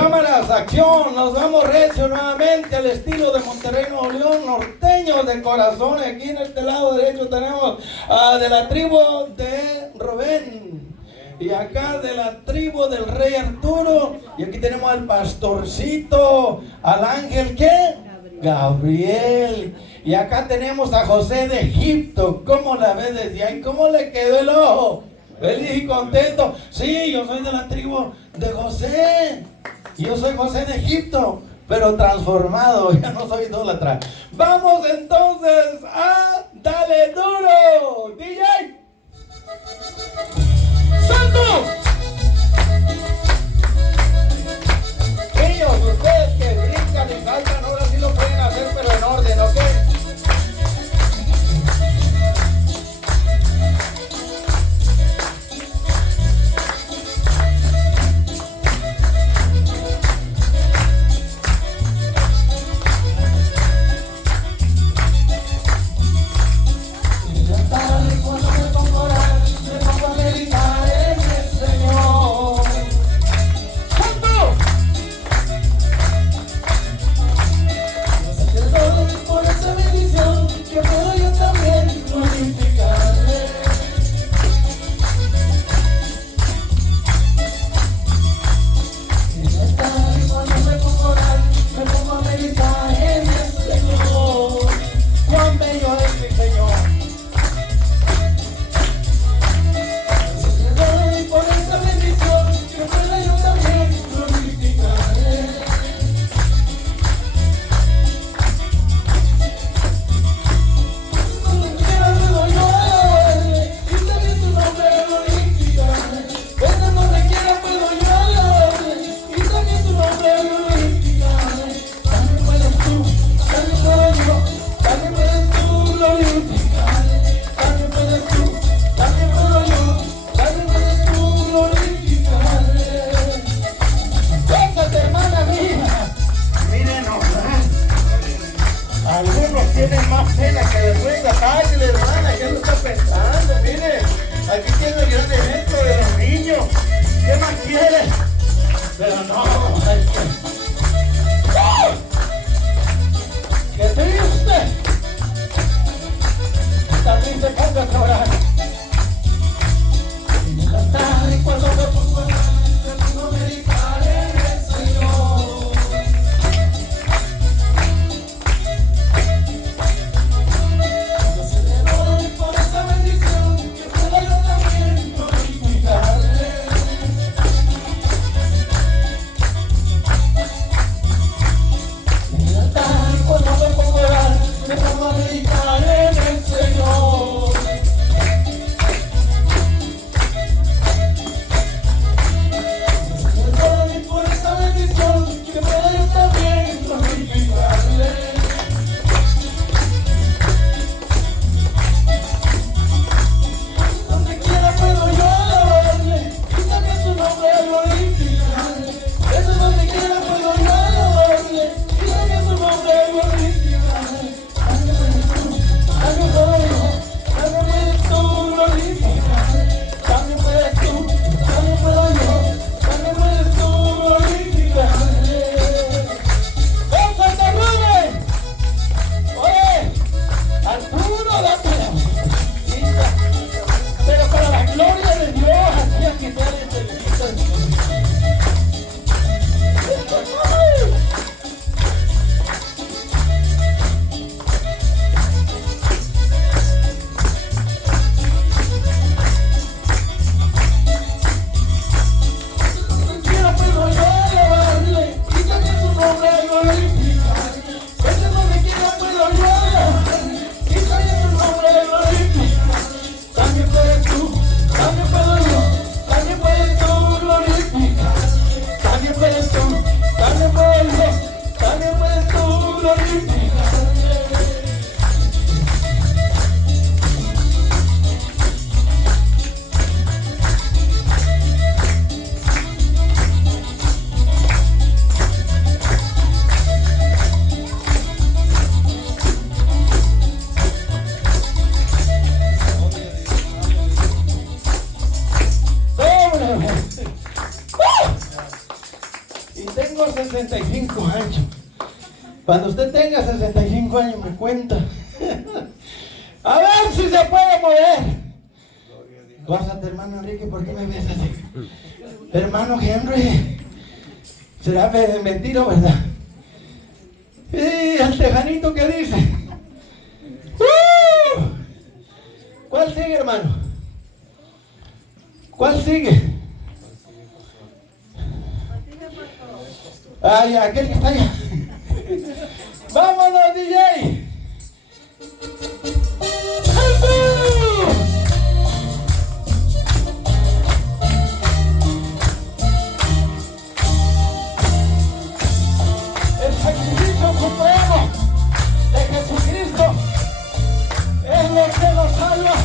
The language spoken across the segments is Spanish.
Cámaras, acción, nos vamos recio nuevamente al estilo de Monterrey, Nuevo León, norteños de corazón. Aquí en este lado derecho tenemos de la tribu de Rubén. Y acá de la tribu del rey Arturo. Y aquí tenemos al pastorcito, al ángel, ¿qué? Gabriel. Y acá tenemos a José de Egipto. ¿Cómo la ves desde ahí? ¿Cómo le quedó el ojo? Feliz y contento. Sí, yo soy de la tribu de José. Yo soy José de Egipto, pero transformado. Ya no soy idólatra. Vamos entonces a Dale Duro, DJ. ¡Santo! Niños, ustedes que brincan y saltan, ahora sí lo pueden hacer, pero en orden, ¿ok? Cuando me pongo a orar, me pongo a meditar en el Señor. tengo 65 años. Cuando usted tenga 65 años me cuenta. A ver si se puede mover. Gózate, hermano Enrique, ¿por qué me ves así? Hermano Henry, será mentira, ¿verdad? Y el tejanito que dice. ¿Cuál sigue, hermano? ¿Cuál sigue? Ay, aquel que está allá. ¡Vámonos, DJ! El sacrificio supremo de Jesucristo es lo que nos salva,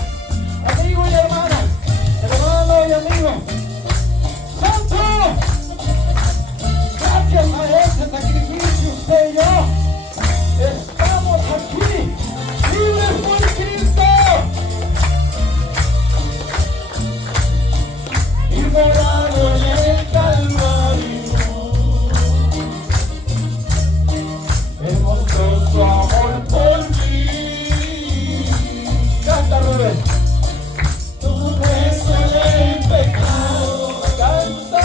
amigo y hermana, hermano y amigo. ¡Santo! Gracias a ese sacrificio, usted y yo estamos aquí, libres por Cristo. Inmolado en el Calvario, demostró su amor por mí. Canta, Rubén. Tu beso del pecado. Canta.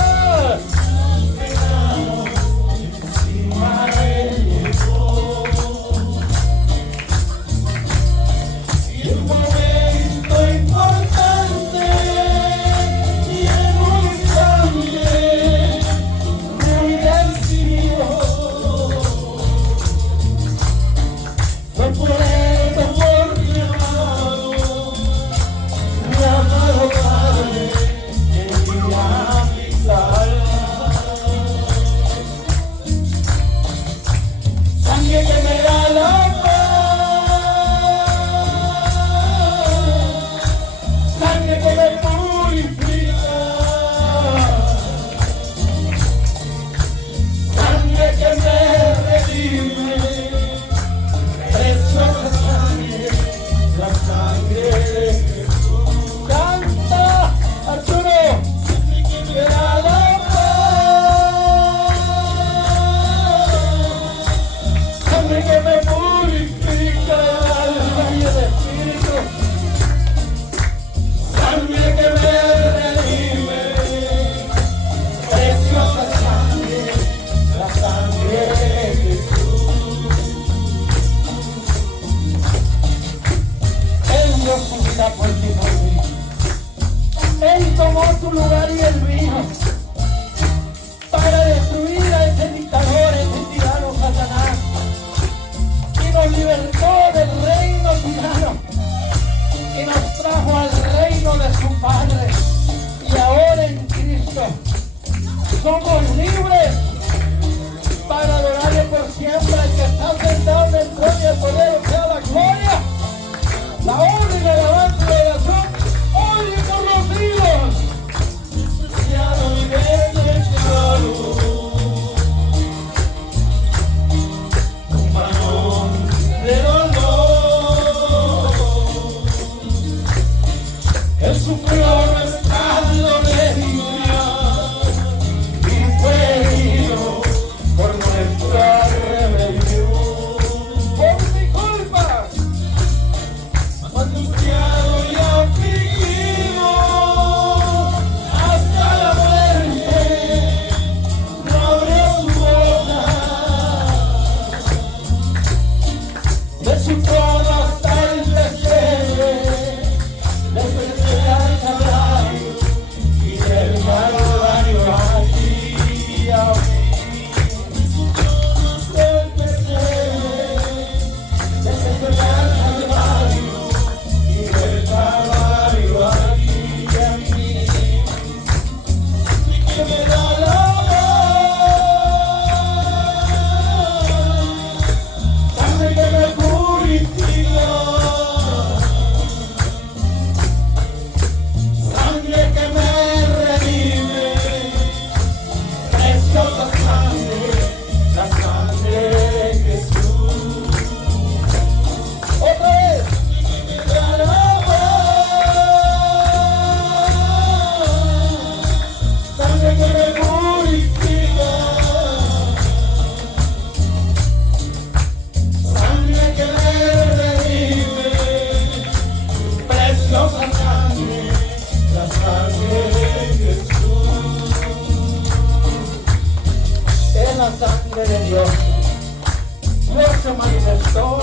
Él tomó tu lugar y el mío para destruir a ese dictador, ese tirano Satanás, y nos libertó del reino tirano y nos trajo al reino de su Padre. Y ahora en Cristo somos libres para adorarle por siempre al que está sentado en el trono y el poder, sea la gloria, la honra y la alabanza de la oración, hoy y por los siglos. Ya no vives desechado, un varón de dolor. Él sufrió nuestra dolencia y fue herido por nuestra rebelión. Por mi culpa, angustiado la sangre de Dios. Dios se manifestó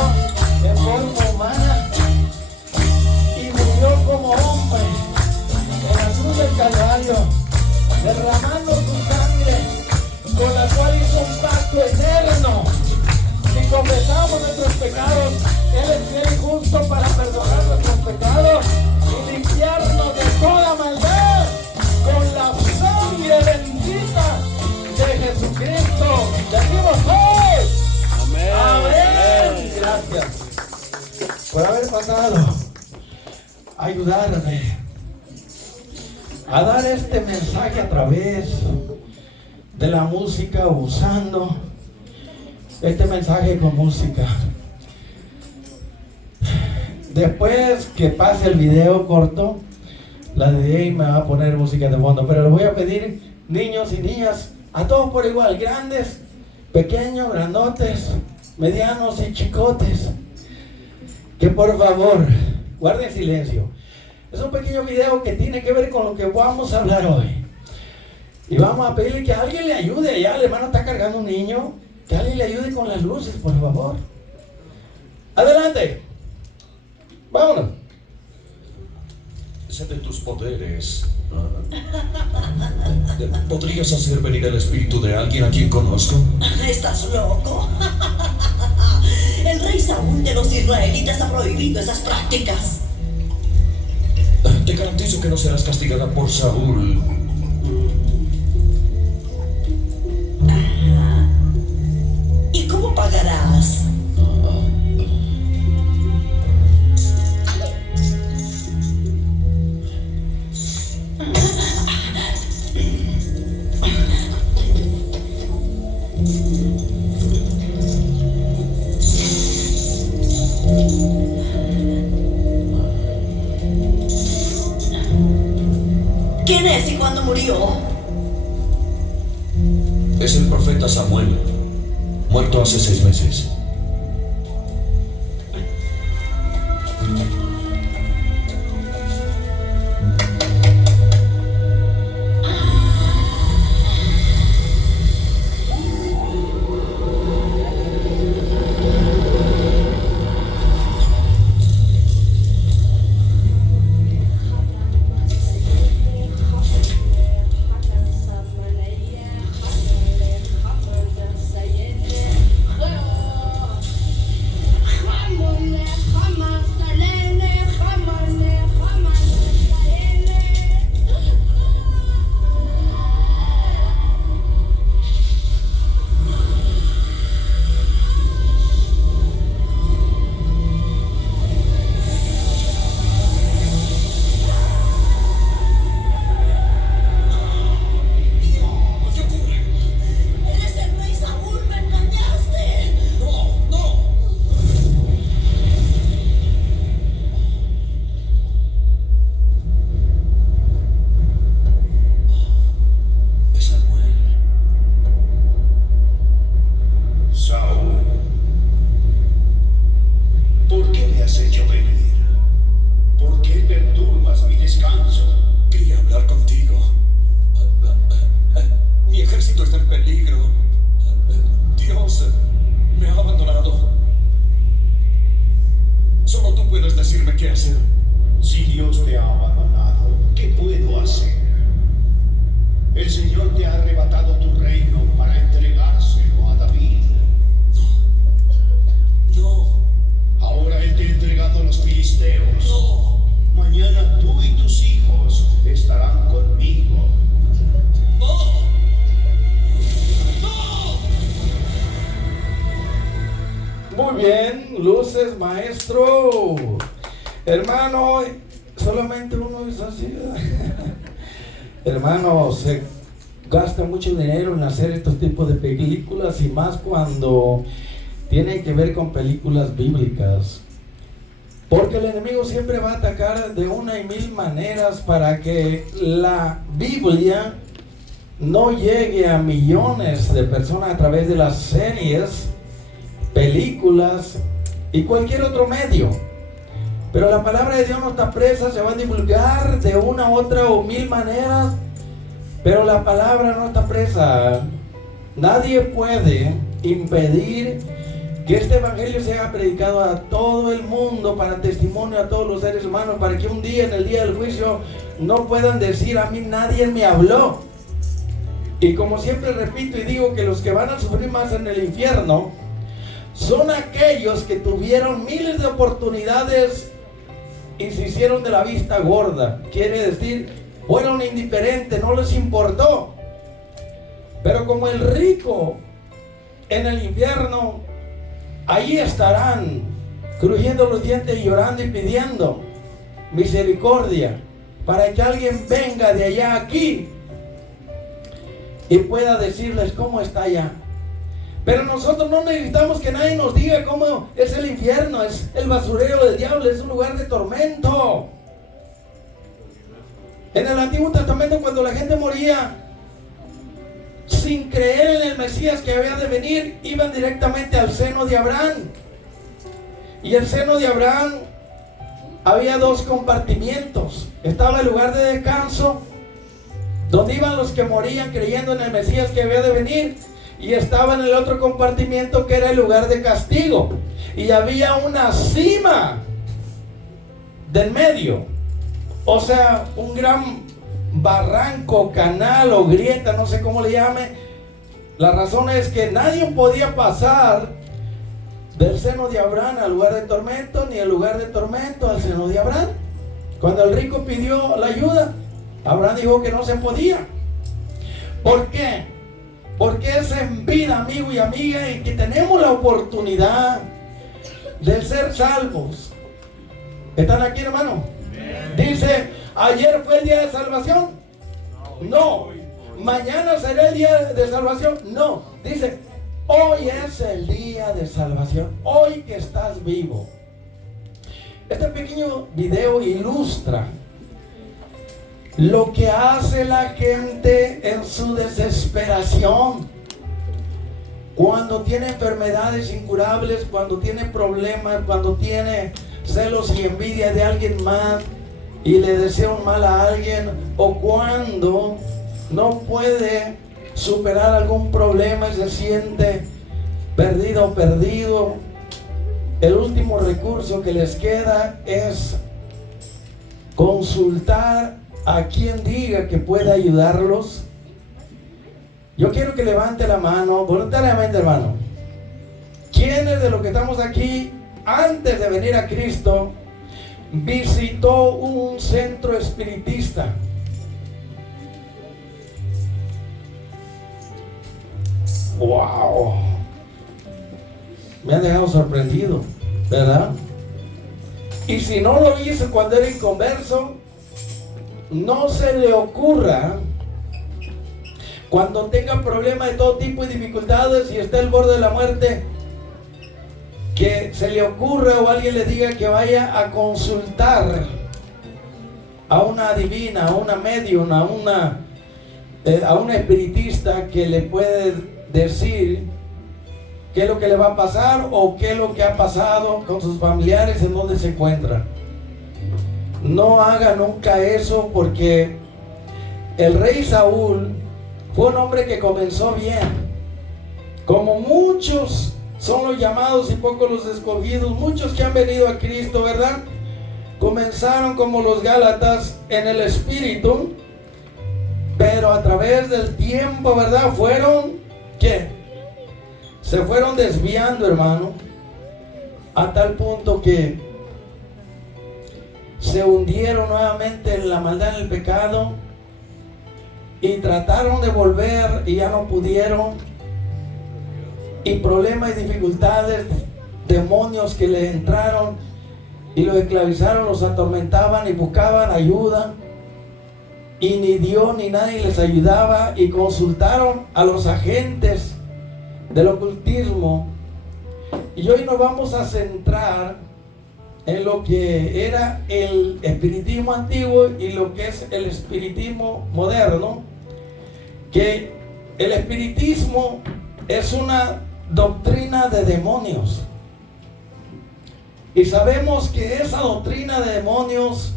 en forma humana y murió como hombre en la cruz del Calvario, derramando su sangre, con la cual hizo un pacto eterno. Si confesamos nuestros pecados, Él es fiel y justo para perdonar nuestros pecados y limpiarnos de toda maldad con la sangre bendita de Jesucristo. Decimos hoy. Amén. Amén. Gracias por haber pasado a ayudarme a dar este mensaje a través de la música, usando este mensaje con música. Después que pase el video corto, la DJ me va a poner música de fondo, pero les voy a pedir, niños y niñas, a todos por igual, grandes, pequeños, grandotes, medianos y chicotes, que por favor guarden silencio. Es un pequeño video que tiene que ver con lo que vamos a hablar hoy. Y vamos a pedirle que alguien le ayude. Allá el hermano está cargando un niño. Que alguien le ayude con las luces, por favor. Adelante. Vámonos. Sé de tus poderes. ¿Podrías hacer venir el espíritu de alguien a quien conozco? ¿Estás loco? El rey Saúl de los israelitas ha prohibido esas prácticas. Te garantizo que no serás castigada por Saúl. ¿Y cómo pagarás? ¿Quién es y cuándo murió? Es el profeta Samuel, muerto hace 6 meses. Muy bien, luces, maestro. Hermano, solamente uno es así, ¿verdad? Hermano, se gasta mucho dinero en hacer estos tipos de películas y más cuando tienen que ver con películas bíblicas. Porque el enemigo siempre va a atacar de una y mil maneras para que la Biblia no llegue a millones de personas a través de las series, películas y cualquier otro medio. Pero la palabra de Dios no está presa, se va a divulgar de una, otra o mil maneras, pero la palabra no está presa. Nadie puede impedir que este evangelio sea predicado a todo el mundo para testimonio a todos los seres humanos, para que un día, en el día del juicio, no puedan decir: a mí nadie me habló. Y como siempre repito y digo, que los que van a sufrir más en el infierno son aquellos que tuvieron miles de oportunidades y se hicieron de la vista gorda. Quiere decir, fueron indiferentes, no les importó. Pero como el rico en el infierno, ahí estarán crujiendo los dientes y llorando y pidiendo misericordia para que alguien venga de allá aquí y pueda decirles cómo está allá. Pero nosotros no necesitamos que nadie nos diga cómo es el infierno. Es el basurero del diablo, es un lugar de tormento. En el Antiguo Testamento, cuando la gente moría sin creer en el Mesías que había de venir, iban directamente al seno de Abraham. Y el seno de Abraham había dos compartimientos. Estaba el lugar de descanso, donde iban los que morían creyendo en el Mesías que había de venir, y estaba en el otro compartimiento, que era el lugar de castigo. Y había una cima del medio, o sea, un gran barranco, canal o grieta, no sé cómo le llame. La razón es que nadie podía pasar del seno de Abraham al lugar de tormento, ni el lugar de tormento al seno de Abraham. Cuando el rico pidió la ayuda, Abraham dijo que no se podía. ¿Por qué? Porque es en vida, amigo y amiga, y que tenemos la oportunidad de ser salvos. ¿Están aquí, hermano? Dice: ¿ayer fue el día de salvación? No. ¿Mañana será el día de salvación? No. Dice: hoy es el día de salvación. Hoy que estás vivo. Este pequeño video ilustra lo que hace la gente en su desesperación, cuando tiene enfermedades incurables, cuando tiene problemas, cuando tiene celos y envidia de alguien más y le desea un mal a alguien, o cuando no puede superar algún problema y se siente perdido o perdido. El último recurso que les queda es consultar a quien diga que pueda ayudarlos. Yo quiero que levante la mano voluntariamente, hermano. ¿Quiénes de los que estamos aquí, antes de venir a Cristo, visitó un centro espiritista? ¡Wow! Me han dejado sorprendido, ¿verdad? Y si no lo hizo cuando era inconverso, no se le ocurra, cuando tenga problemas de todo tipo y dificultades y esté al borde de la muerte, que se le ocurra o alguien le diga que vaya a consultar a una adivina, a una medium, a una espiritista que le puede decir qué es lo que le va a pasar o qué es lo que ha pasado con sus familiares, en donde se encuentra. No haga nunca eso, porque el rey Saúl fue un hombre que comenzó bien. Como muchos son los llamados y pocos los escogidos, muchos que han venido a Cristo, ¿verdad? Comenzaron como los Gálatas en el espíritu, pero a través del tiempo, ¿verdad? Fueron, ¿qué? Se fueron desviando, hermano, a tal punto que se hundieron nuevamente en la maldad, en el pecado, y trataron de volver y ya no pudieron. Y problemas y dificultades, demonios que le entraron y los esclavizaron, los atormentaban y buscaban ayuda, y ni Dios ni nadie les ayudaba, y consultaron a los agentes del ocultismo. Y hoy nos vamos a centrar en lo que era el espiritismo antiguo y lo que es el espiritismo moderno. Que el espiritismo es una doctrina de demonios, y sabemos que esa doctrina de demonios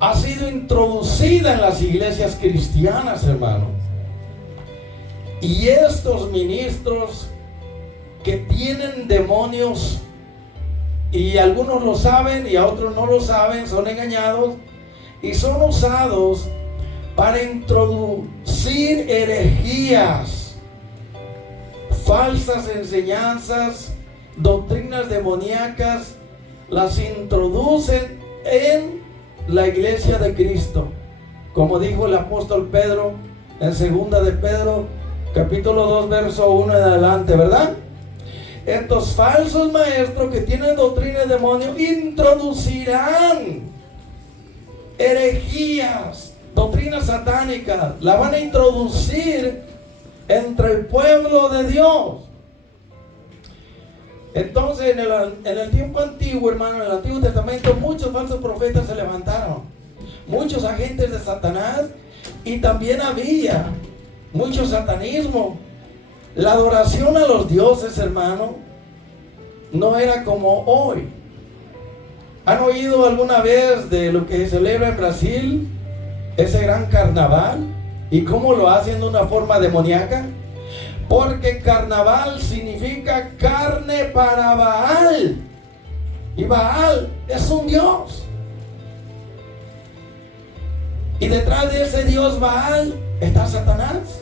ha sido introducida en las iglesias cristianas, hermano. Y estos ministros que tienen demonios, y algunos lo saben y a otros no lo saben, son engañados y son usados para introducir herejías, falsas enseñanzas, doctrinas demoníacas, las introducen en la iglesia de Cristo, como dijo el apóstol Pedro en segunda de Pedro capítulo 2 verso 1 en adelante, ¿verdad? Estos falsos maestros que tienen doctrina de demonios introducirán herejías, doctrinas satánicas, la van a introducir entre el pueblo de Dios. Entonces en el tiempo antiguo, hermano, en el Antiguo Testamento, muchos falsos profetas se levantaron, muchos agentes de Satanás, y también había mucho satanismo. La adoración a los dioses, hermano, no era como hoy. ¿Han oído alguna vez de lo que se celebra en Brasil, ese gran carnaval, y cómo lo hacen de una forma demoníaca? Porque carnaval significa carne para Baal, y Baal es un dios, y detrás de ese dios Baal está Satanás.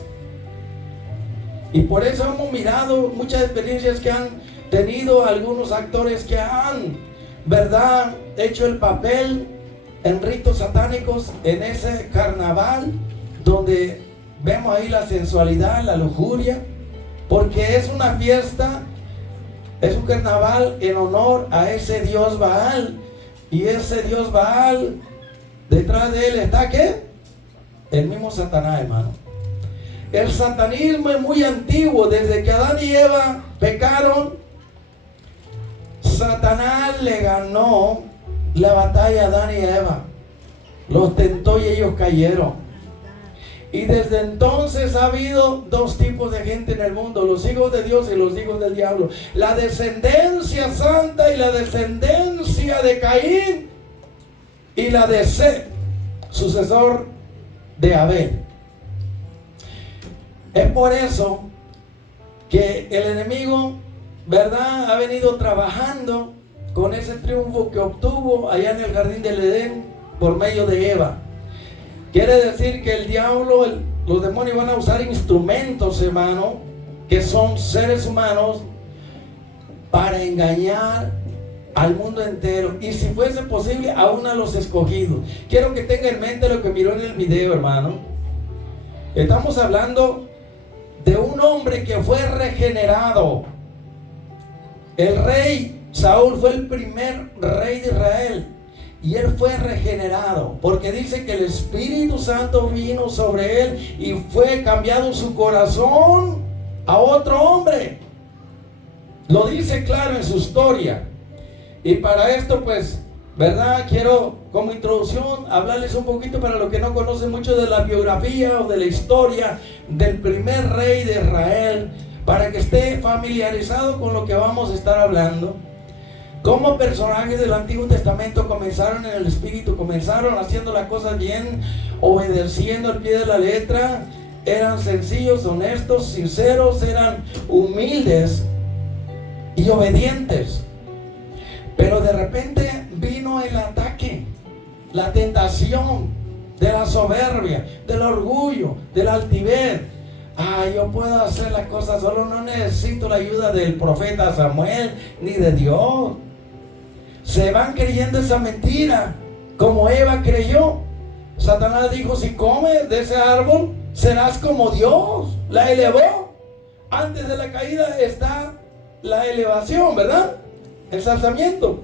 Y por eso hemos mirado muchas experiencias que han tenido algunos actores que han, ¿verdad?, hecho el papel en ritos satánicos en ese carnaval, donde vemos ahí la sensualidad, la lujuria, porque es una fiesta, es un carnaval en honor a ese dios Baal. Y ese dios Baal, detrás de él está ¿qué? El mismo Satanás, hermano. El satanismo es muy antiguo. Desde que Adán y Eva pecaron, Satanás le ganó la batalla a Adán y Eva, los tentó y ellos cayeron. Y desde entonces ha habido dos tipos de gente en el mundo: los hijos de Dios y los hijos del diablo. La descendencia santa y la descendencia de Caín, y la de Set, sucesor de Abel. Es por eso que el enemigo, ¿verdad?, ha venido trabajando con ese triunfo que obtuvo allá en el jardín del Edén por medio de Eva. Quiere decir que el diablo, los demonios van a usar instrumentos, hermano, que son seres humanos, para engañar al mundo entero, y si fuese posible aún a los escogidos. Quiero que tenga en mente lo que miró en el video, hermano. Estamos hablando de un hombre que fue regenerado. El rey Saúl fue el primer rey de Israel, y él fue regenerado, porque dice que el Espíritu Santo vino sobre él y fue cambiado su corazón a otro hombre. Lo dice claro en su historia. Y para esto, pues, ¿verdad?, quiero como introducción hablarles un poquito, para los que no conocen mucho de la biografía o de la historia del primer rey de Israel, para que esté familiarizado con lo que vamos a estar hablando. Cómo personajes del Antiguo Testamento comenzaron en el Espíritu, comenzaron haciendo las cosas bien, obedeciendo al pie de la letra, eran sencillos, honestos, sinceros, eran humildes y obedientes. Pero de repente vino el ataque, la tentación de la soberbia, del orgullo, de la altivez. Yo puedo hacer las cosas solo, no necesito la ayuda del profeta Samuel ni de Dios. Se van creyendo esa mentira, como Eva creyó. Satanás dijo: si comes de ese árbol, serás como Dios. La elevó. Antes de la caída está la elevación, ¿verdad?, el alzamiento.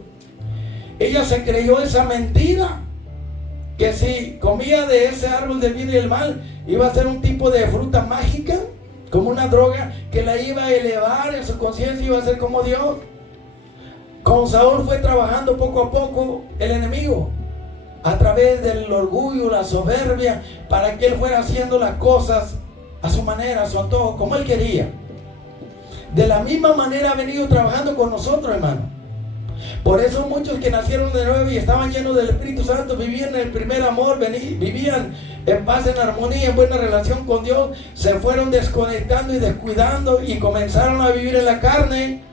Ella se creyó esa mentira, que si comía de ese árbol del bien y el mal, iba a ser un tipo de fruta mágica, como una droga que la iba a elevar en su conciencia, iba a ser como Dios. Con Saúl fue trabajando poco a poco el enemigo, a través del orgullo, la soberbia, para que él fuera haciendo las cosas a su manera, a su antojo, como él quería. De la misma manera ha venido trabajando con nosotros, hermano. Por eso muchos que nacieron de nuevo y estaban llenos del Espíritu Santo vivían en el primer amor, vivían en paz, en armonía, en buena relación con Dios. Se fueron desconectando y descuidando y comenzaron a vivir en la carne.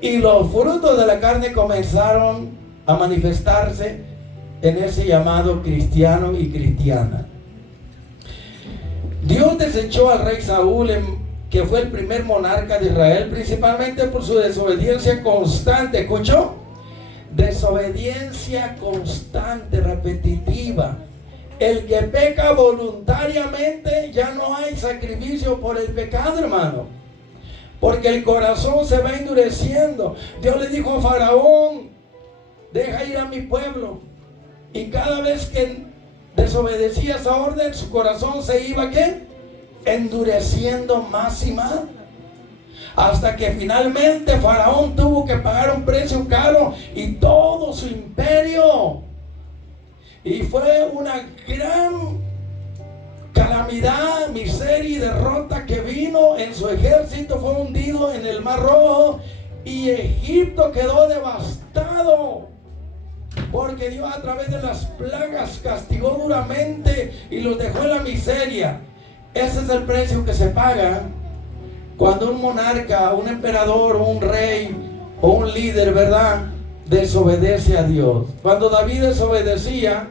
Y los frutos de la carne comenzaron a manifestarse en ese llamado cristiano y cristiana. Dios desechó al rey Saúl, que fue el primer monarca de Israel, principalmente por su desobediencia constante. ¿Escuchó? Desobediencia constante, repetitiva. El que peca voluntariamente, ya no hay sacrificio por el pecado, hermano, porque el corazón se va endureciendo. Dios le dijo a Faraón: deja ir a mi pueblo. Y cada vez que desobedecía esa orden, su corazón se iba, ¿qué? Endureciendo más y más, hasta que finalmente Faraón tuvo que pagar un precio caro y todo su imperio. Y fue una gran calamidad, miseria y derrota que vino en su ejército. Fue hundido en el Mar Rojo y Egipto quedó devastado, porque Dios a través de las plagas castigó duramente y los dejó en la miseria. Ese es el precio que se paga cuando un monarca, un emperador, un rey o un líder, ¿verdad?, desobedece a Dios. Cuando David desobedecía,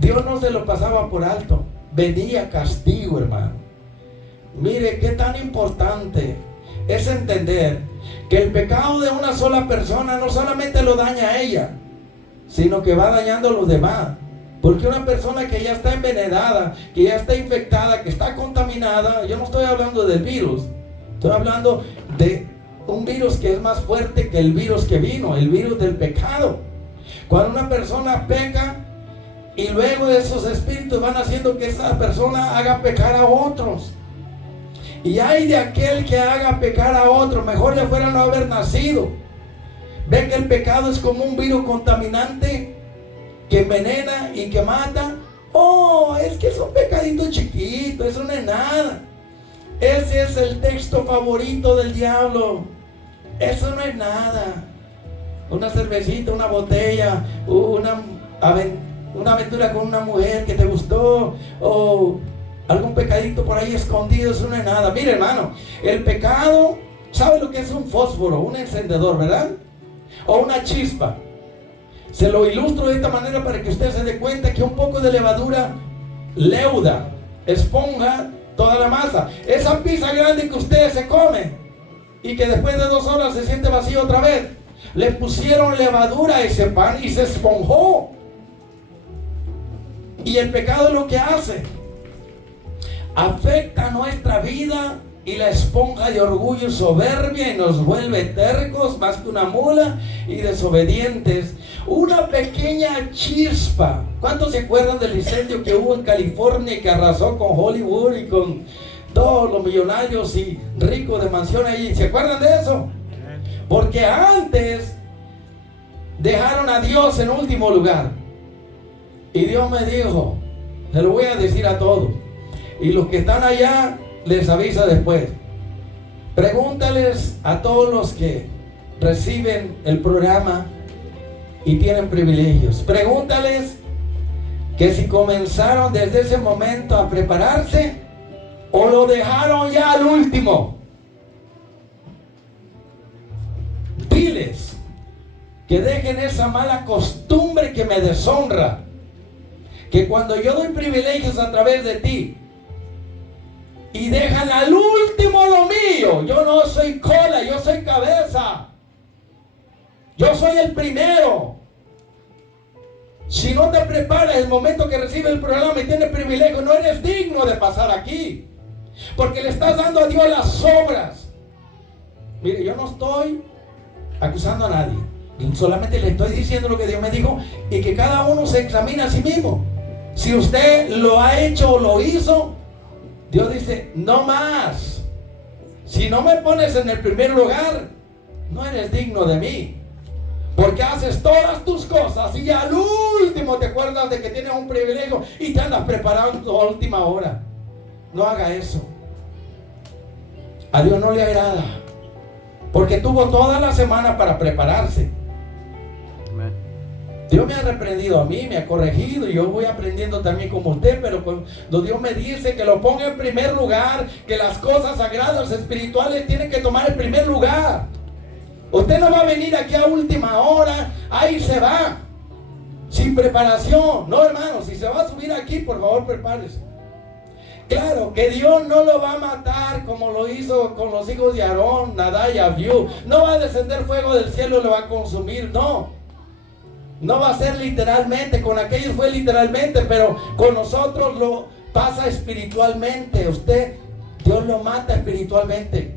Dios no se lo pasaba por alto. Venía castigo, hermano. Mire qué tan importante es entender que el pecado de una sola persona no solamente lo daña a ella, sino que va dañando a los demás. Porque una persona que ya está envenenada, que ya está infectada, que está contaminada, yo no estoy hablando del virus, estoy hablando de un virus que es más fuerte que el virus que vino, el virus del pecado. Cuando una persona peca y luego esos espíritus van haciendo que esa persona haga pecar a otros. Y hay de aquel que haga pecar a otro, mejor le fuera no haber nacido. Ven que el pecado es como un virus contaminante que envenena y que mata. Oh, es que es un pecadito chiquito, eso no es nada. Ese es el texto favorito del diablo. Eso no es nada. Una cervecita, una botella, una aventura con una mujer que te gustó, o algún pecadito por ahí escondido, eso no es nada. Mire, hermano, el pecado, ¿sabe lo que es un fósforo? Un encendedor, ¿verdad? O una chispa. Se lo ilustro de esta manera para que usted se dé cuenta que un poco de levadura leuda, esponja toda la masa. Esa pizza grande que usted se come y que después de 2 horas se siente vacío otra vez, le pusieron levadura a ese pan y se esponjó. Y el pecado es lo que hace: afecta nuestra vida y la esponja de orgullo y soberbia y nos vuelve tercos más que una mula y desobedientes. Una pequeña chispa. ¿Cuántos se acuerdan del incendio que hubo en California y que arrasó con Hollywood y con todos los millonarios y ricos de mansión allí? ¿Se acuerdan de eso? Porque antes dejaron a Dios en último lugar. Y Dios me dijo, se lo voy a decir a todos, y los que están allá les avisa después. Pregúntales a todos los que reciben el programa y tienen privilegios. Pregúntales que si comenzaron desde ese momento a prepararse o lo dejaron ya al último. Diles que dejen esa mala costumbre que me deshonra. Que cuando yo doy privilegios a través de ti y dejan al último lo mío, yo no soy cola, yo soy cabeza. Yo soy el primero. Si no te preparas el momento que recibes el programa y tienes privilegio, no eres digno de pasar aquí, porque le estás dando a Dios las obras. Mire, yo no estoy acusando a nadie, solamente le estoy diciendo lo que Dios me dijo, y que cada uno se examine a sí mismo. Si usted lo ha hecho o lo hizo, Dios dice, no más. Si no me pones en el primer lugar, no eres digno de mí. Porque haces todas tus cosas y al último te acuerdas de que tienes un privilegio y te andas preparando a última hora. No haga eso. A Dios no le agrada. porque tuvo toda la semana para prepararse. Dios me ha reprendido a mí, me ha corregido, y yo voy aprendiendo también como usted, pero cuando Dios me dice que lo ponga en primer lugar, que las cosas sagradas, espirituales, tienen que tomar el primer lugar. Usted no va a venir aquí a última hora, ahí se va, sin preparación. No, hermano, si se va a subir aquí, por favor, prepárese. Claro, que Dios no lo va a matar como lo hizo con los hijos de Aarón, Nadab y Abiú. No va a descender fuego del cielo y lo va a consumir, no. No va a ser literalmente, con aquellos fue literalmente, pero con nosotros lo pasa espiritualmente. Dios lo mata espiritualmente.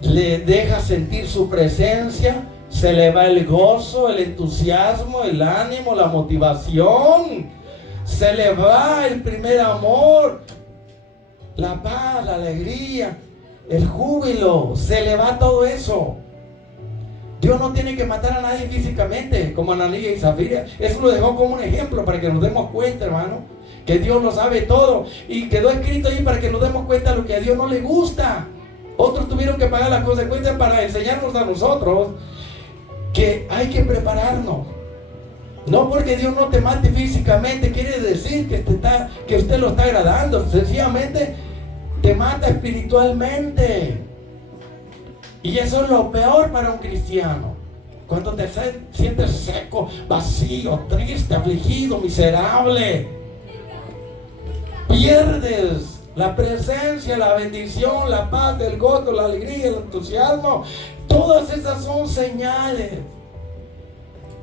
Le deja sentir su presencia, se le va el gozo, el entusiasmo, el ánimo, la motivación. Se le va el primer amor, la paz, la alegría, el júbilo. Se le va todo eso. Dios no tiene que matar a nadie físicamente, como Ananías y Zafira. Eso lo dejó como un ejemplo para que nos demos cuenta, hermano, que Dios lo sabe todo. Y quedó escrito ahí para que nos demos cuenta de lo que a Dios no le gusta. Otros tuvieron que pagar las consecuencias para enseñarnos a nosotros que hay que prepararnos. No porque Dios no te mate físicamente quiere decir que usted lo está agradando. Sencillamente te mata espiritualmente. Y eso es lo peor para un cristiano. Cuando te sientes seco, vacío, triste, afligido, miserable. Pierdes la presencia, la bendición, la paz, el gozo, la alegría, el entusiasmo. Todas esas son señales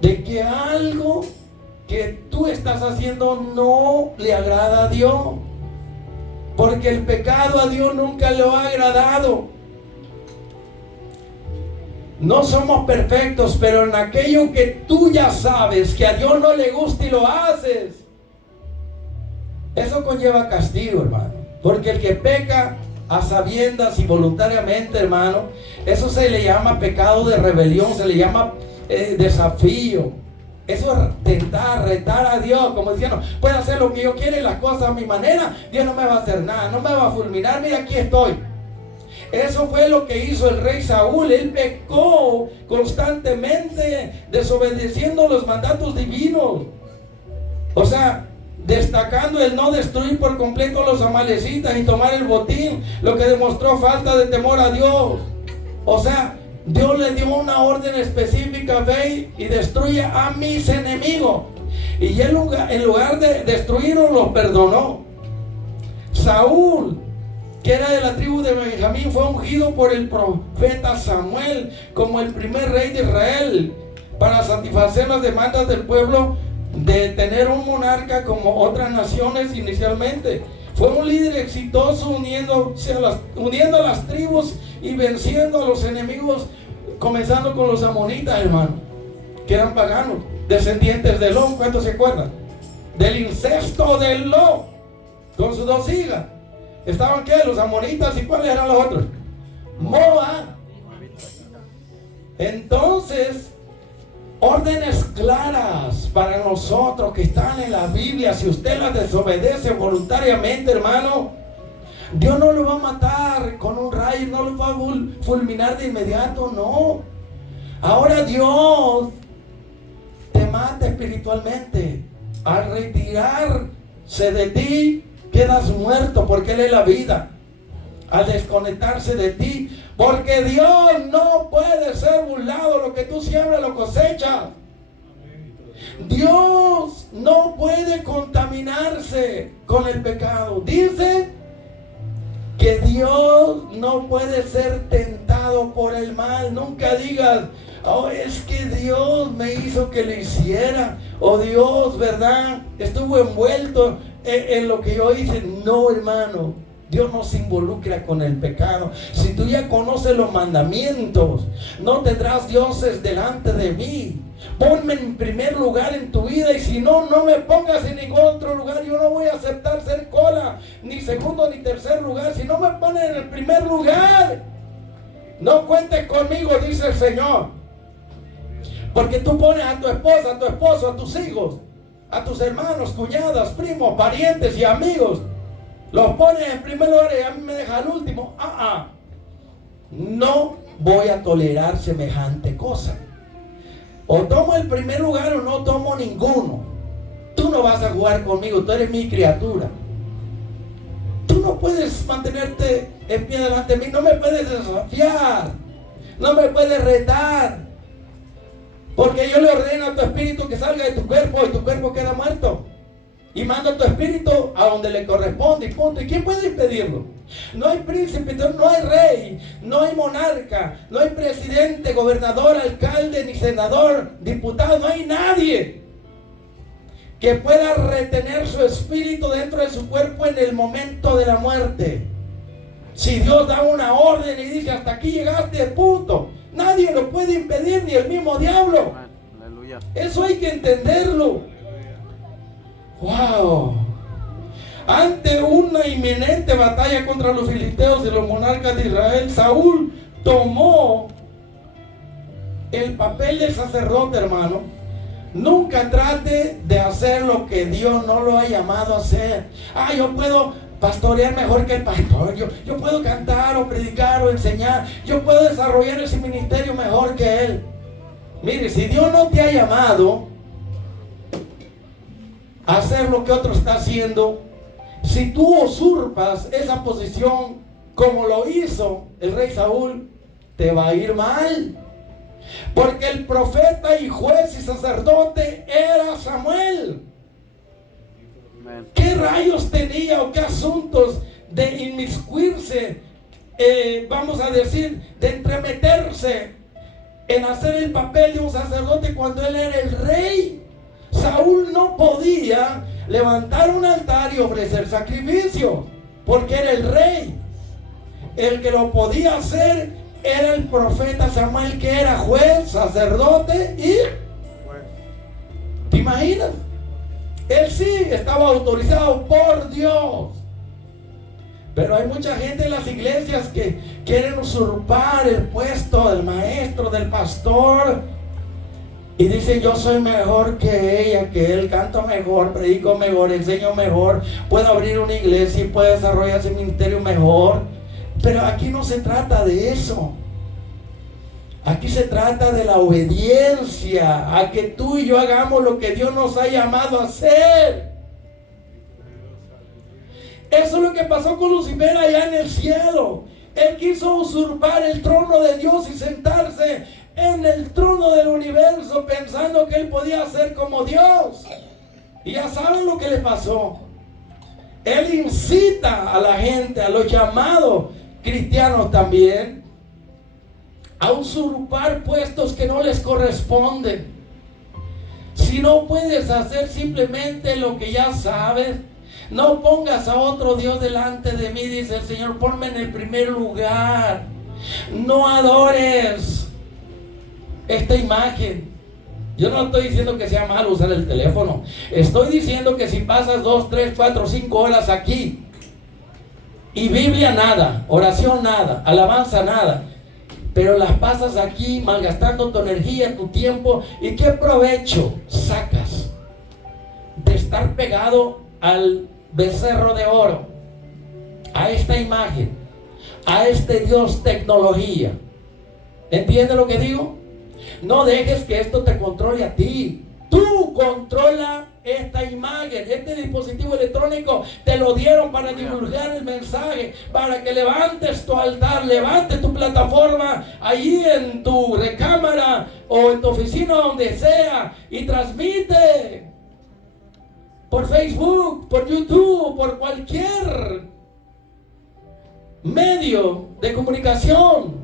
de que algo que tú estás haciendo no le agrada a Dios. Porque el pecado a Dios nunca le ha agradado. No somos perfectos, pero en aquello que tú ya sabes que a Dios no le gusta y lo haces, eso conlleva castigo, hermano. Porque el que peca a sabiendas y voluntariamente, hermano, eso se le llama pecado de rebelión, se le llama desafío. Eso es tentar, retar a Dios, como diciendo, puedo hacer lo que yo quiera y las cosas a mi manera, Dios no me va a hacer nada, no me va a fulminar, mira, aquí estoy. Eso fue lo que hizo el rey Saúl. Él pecó constantemente, desobedeciendo los mandatos divinos. O sea, destacando el no destruir por completo a los amalecitas y tomar el botín, lo que demostró falta de temor a Dios. O sea, Dios le dio una orden específica: ve y destruye a mis enemigos. Y él, en lugar de destruirlos, los perdonó. Saúl, que era de la tribu de Benjamín, fue ungido por el profeta Samuel como el primer rey de Israel, para satisfacer las demandas del pueblo de tener un monarca como otras naciones inicialmente. Fue un líder exitoso uniendo a las tribus y venciendo a los enemigos, comenzando con los amonitas, hermano, que eran paganos, descendientes de Lot. ¿Cuántos se acuerdan? Del incesto de Lot con sus dos hijas. ¿Estaban qué? Los amonitas. ¿Y cuáles eran los otros? Moab. Entonces, órdenes claras para nosotros que están en la Biblia. Si usted las desobedece voluntariamente, hermano, Dios no lo va a matar con un rayo, no lo va a fulminar de inmediato, no. Ahora Dios te mata espiritualmente. Al retirarse de ti, quedas muerto, porque Él es la vida. Al desconectarse de ti, porque Dios no puede ser burlado. Lo que tú siembras lo cosechas. Dios no puede contaminarse con el pecado. Dice que Dios no puede ser tentado por el mal. Nunca digas, oh, es que Dios me hizo que lo hiciera, o Dios, ¿verdad?, estuvo envuelto en lo que yo hice. No, hermano, Dios no se involucra con el pecado. Si tú ya conoces los mandamientos, no tendrás dioses delante de mí. Ponme en primer lugar en tu vida, y si no, no me pongas en ningún otro lugar. Yo no voy a aceptar ser cola, ni segundo ni tercer lugar. Si no me ponen en el primer lugar, no cuentes conmigo, dice el Señor. Porque tú pones a tu esposa, a tu esposo, a tus hijos, a tus hermanos, cuñadas, primos, parientes y amigos, los pones en primer lugar y a mí me deja al último. no voy a tolerar semejante cosa. O tomo el primer lugar o no tomo ninguno. Tú no vas a jugar conmigo, tú eres mi criatura. Tú no puedes mantenerte en pie delante de mí, no me puedes desafiar, no me puedes retar. Porque yo le ordeno a tu espíritu que salga de tu cuerpo y tu cuerpo queda muerto. Y mando a tu espíritu a donde le corresponde y punto. ¿Y quién puede impedirlo? No hay príncipe, no hay rey, no hay monarca, no hay presidente, gobernador, alcalde, ni senador, diputado, no hay nadie que pueda retener su espíritu dentro de su cuerpo en el momento de la muerte. Si Dios da una orden y dice hasta aquí llegaste, punto, nadie lo puede impedir, ni el mismo diablo. Aleluya. Eso hay que entenderlo. Wow. Ante una inminente batalla contra los filisteos y los monarcas de Israel, Saúl tomó el papel de sacerdote, hermano. Nunca trate de hacer lo que Dios no lo ha llamado a hacer. Yo puedo pastorear mejor que el pastor. Yo puedo cantar o predicar o enseñar. Yo puedo desarrollar ese ministerio mejor que él. Mire, si Dios no te ha llamado a hacer lo que otro está haciendo, si tú usurpas esa posición como lo hizo el rey Saúl, te va a ir mal. Porque el profeta y juez y sacerdote era Samuel. Amén. ¿Qué rayos tenía o qué asuntos de inmiscuirse, vamos a decir, de entremeterse en hacer el papel de un sacerdote cuando él era el rey? Saúl no podía levantar un altar y ofrecer sacrificio porque era el rey. El que lo podía hacer era el profeta Samuel, que era juez, sacerdote y... ¿Te imaginas? Él sí estaba autorizado por Dios. Pero hay mucha gente en las iglesias que quieren usurpar el puesto del maestro, del pastor, y dicen: yo soy mejor que ella, que él, canto mejor, predico mejor, enseño mejor, puedo abrir una iglesia y puedo desarrollar ese ministerio mejor. Pero aquí no se trata de eso. Aquí se trata de la obediencia, a que tú y yo hagamos lo que Dios nos ha llamado a hacer. Eso es lo que pasó con Lucifer allá en el cielo. Él quiso usurpar el trono de Dios y sentarse en el trono del universo, pensando que él podía ser como Dios. Y ya saben lo que le pasó. Él incita a la gente, a los llamados cristianos también, a usurpar puestos que no les corresponden. Si no puedes hacer simplemente lo que ya sabes, no pongas a otro Dios delante de mí, dice el Señor. Ponme en el primer lugar. No adores esta imagen. Yo no estoy diciendo que sea malo usar el teléfono. Estoy diciendo que si pasas 2, 3, 4, 5 horas aquí y Biblia nada, oración nada, alabanza nada, pero las pasas aquí malgastando tu energía, tu tiempo, ¿y qué provecho sacas de estar pegado al becerro de oro, a esta imagen, a este Dios tecnología? ¿Entiendes lo que digo? No dejes que esto te controle a ti. Tú controla esta imagen, este dispositivo electrónico. Te lo dieron para divulgar el mensaje, para que levantes tu altar, levantes tu plataforma allí en tu recámara o en tu oficina, donde sea, y transmite por Facebook, por YouTube, por cualquier medio de comunicación,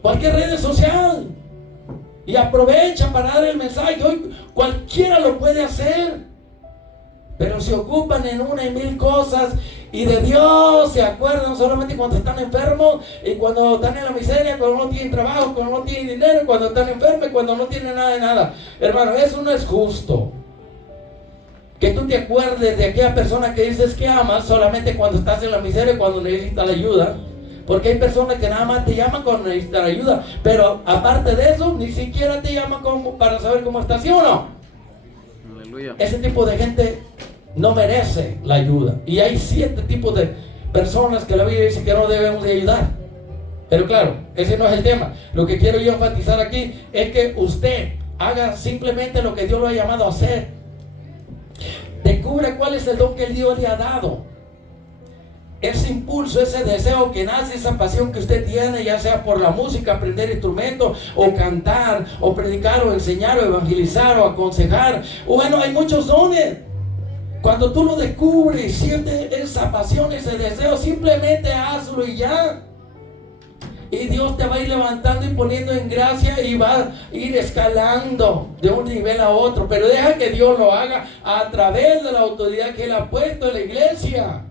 cualquier red social, y aprovecha para dar el mensaje. Hoy cualquiera lo puede hacer, pero se ocupan en una y mil cosas, y de Dios se acuerdan solamente cuando están enfermos, y cuando están en la miseria, cuando no tienen trabajo, cuando no tienen dinero, cuando están enfermos, cuando no tienen nada de nada. Hermano, eso no es justo. Que tú te acuerdes de aquella persona que dices que amas solamente cuando estás en la miseria, cuando necesitas la ayuda. Porque hay personas que nada más te llaman cuando necesitan ayuda, pero aparte de eso, ni siquiera te llaman para saber cómo estás, ¿sí o no? Aleluya. Ese tipo de gente no merece la ayuda. Y hay 7 tipos de personas que la Biblia dice que no debemos de ayudar. Pero claro, ese no es el tema. Lo que quiero yo enfatizar aquí es que usted haga simplemente lo que Dios lo ha llamado a hacer. Descubra cuál es el don que Dios le ha dado. Ese impulso, ese deseo que nace, esa pasión que usted tiene, ya sea por la música, aprender instrumentos, o cantar, o predicar, o enseñar, o evangelizar, o aconsejar. Bueno, hay muchos dones. Cuando tú lo descubres y sientes esa pasión, ese deseo, simplemente hazlo y ya. Y Dios te va a ir levantando y poniendo en gracia y va a ir escalando de un nivel a otro. Pero deja que Dios lo haga a través de la autoridad que Él ha puesto en la iglesia.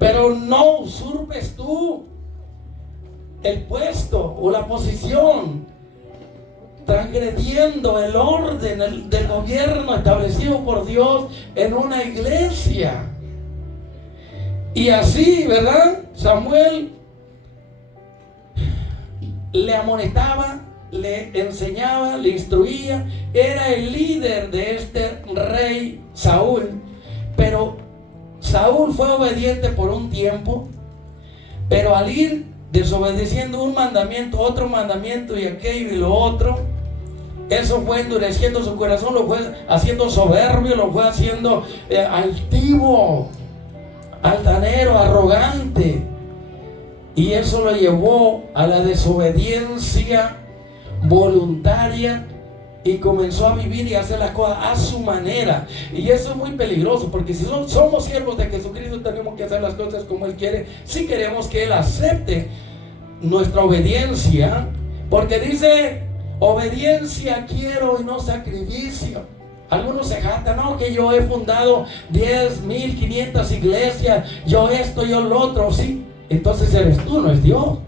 Pero no usurpes tú el puesto o la posición, transgrediendo el orden del gobierno establecido por Dios en una iglesia. Y así, ¿verdad? Samuel le amonestaba, le enseñaba, le instruía. Era el líder de este rey Saúl. Pero Saúl fue obediente por un tiempo, pero al ir desobedeciendo un mandamiento, otro mandamiento y aquello y lo otro, eso fue endureciendo su corazón, lo fue haciendo soberbio, lo fue haciendo altivo, altanero, arrogante. Y eso lo llevó a la desobediencia voluntaria y comenzó a vivir y a hacer las cosas a su manera. Y eso es muy peligroso, porque si somos siervos de Jesucristo, tenemos que hacer las cosas como Él quiere, si queremos que Él acepte nuestra obediencia. Porque dice, obediencia quiero y no sacrificio. Algunos se jactan, no, que yo he fundado 10,500 iglesias, yo esto, yo lo otro. Sí, entonces eres tú, no es Dios.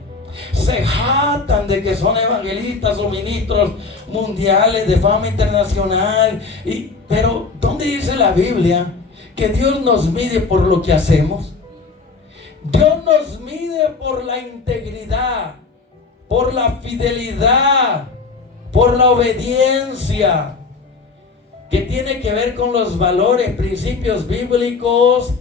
Se jactan de que son evangelistas o ministros mundiales de fama internacional. Pero ¿dónde dice la Biblia que Dios nos mide por lo que hacemos? Dios nos mide por la integridad, por la fidelidad, por la obediencia, que tiene que ver con los valores, principios bíblicos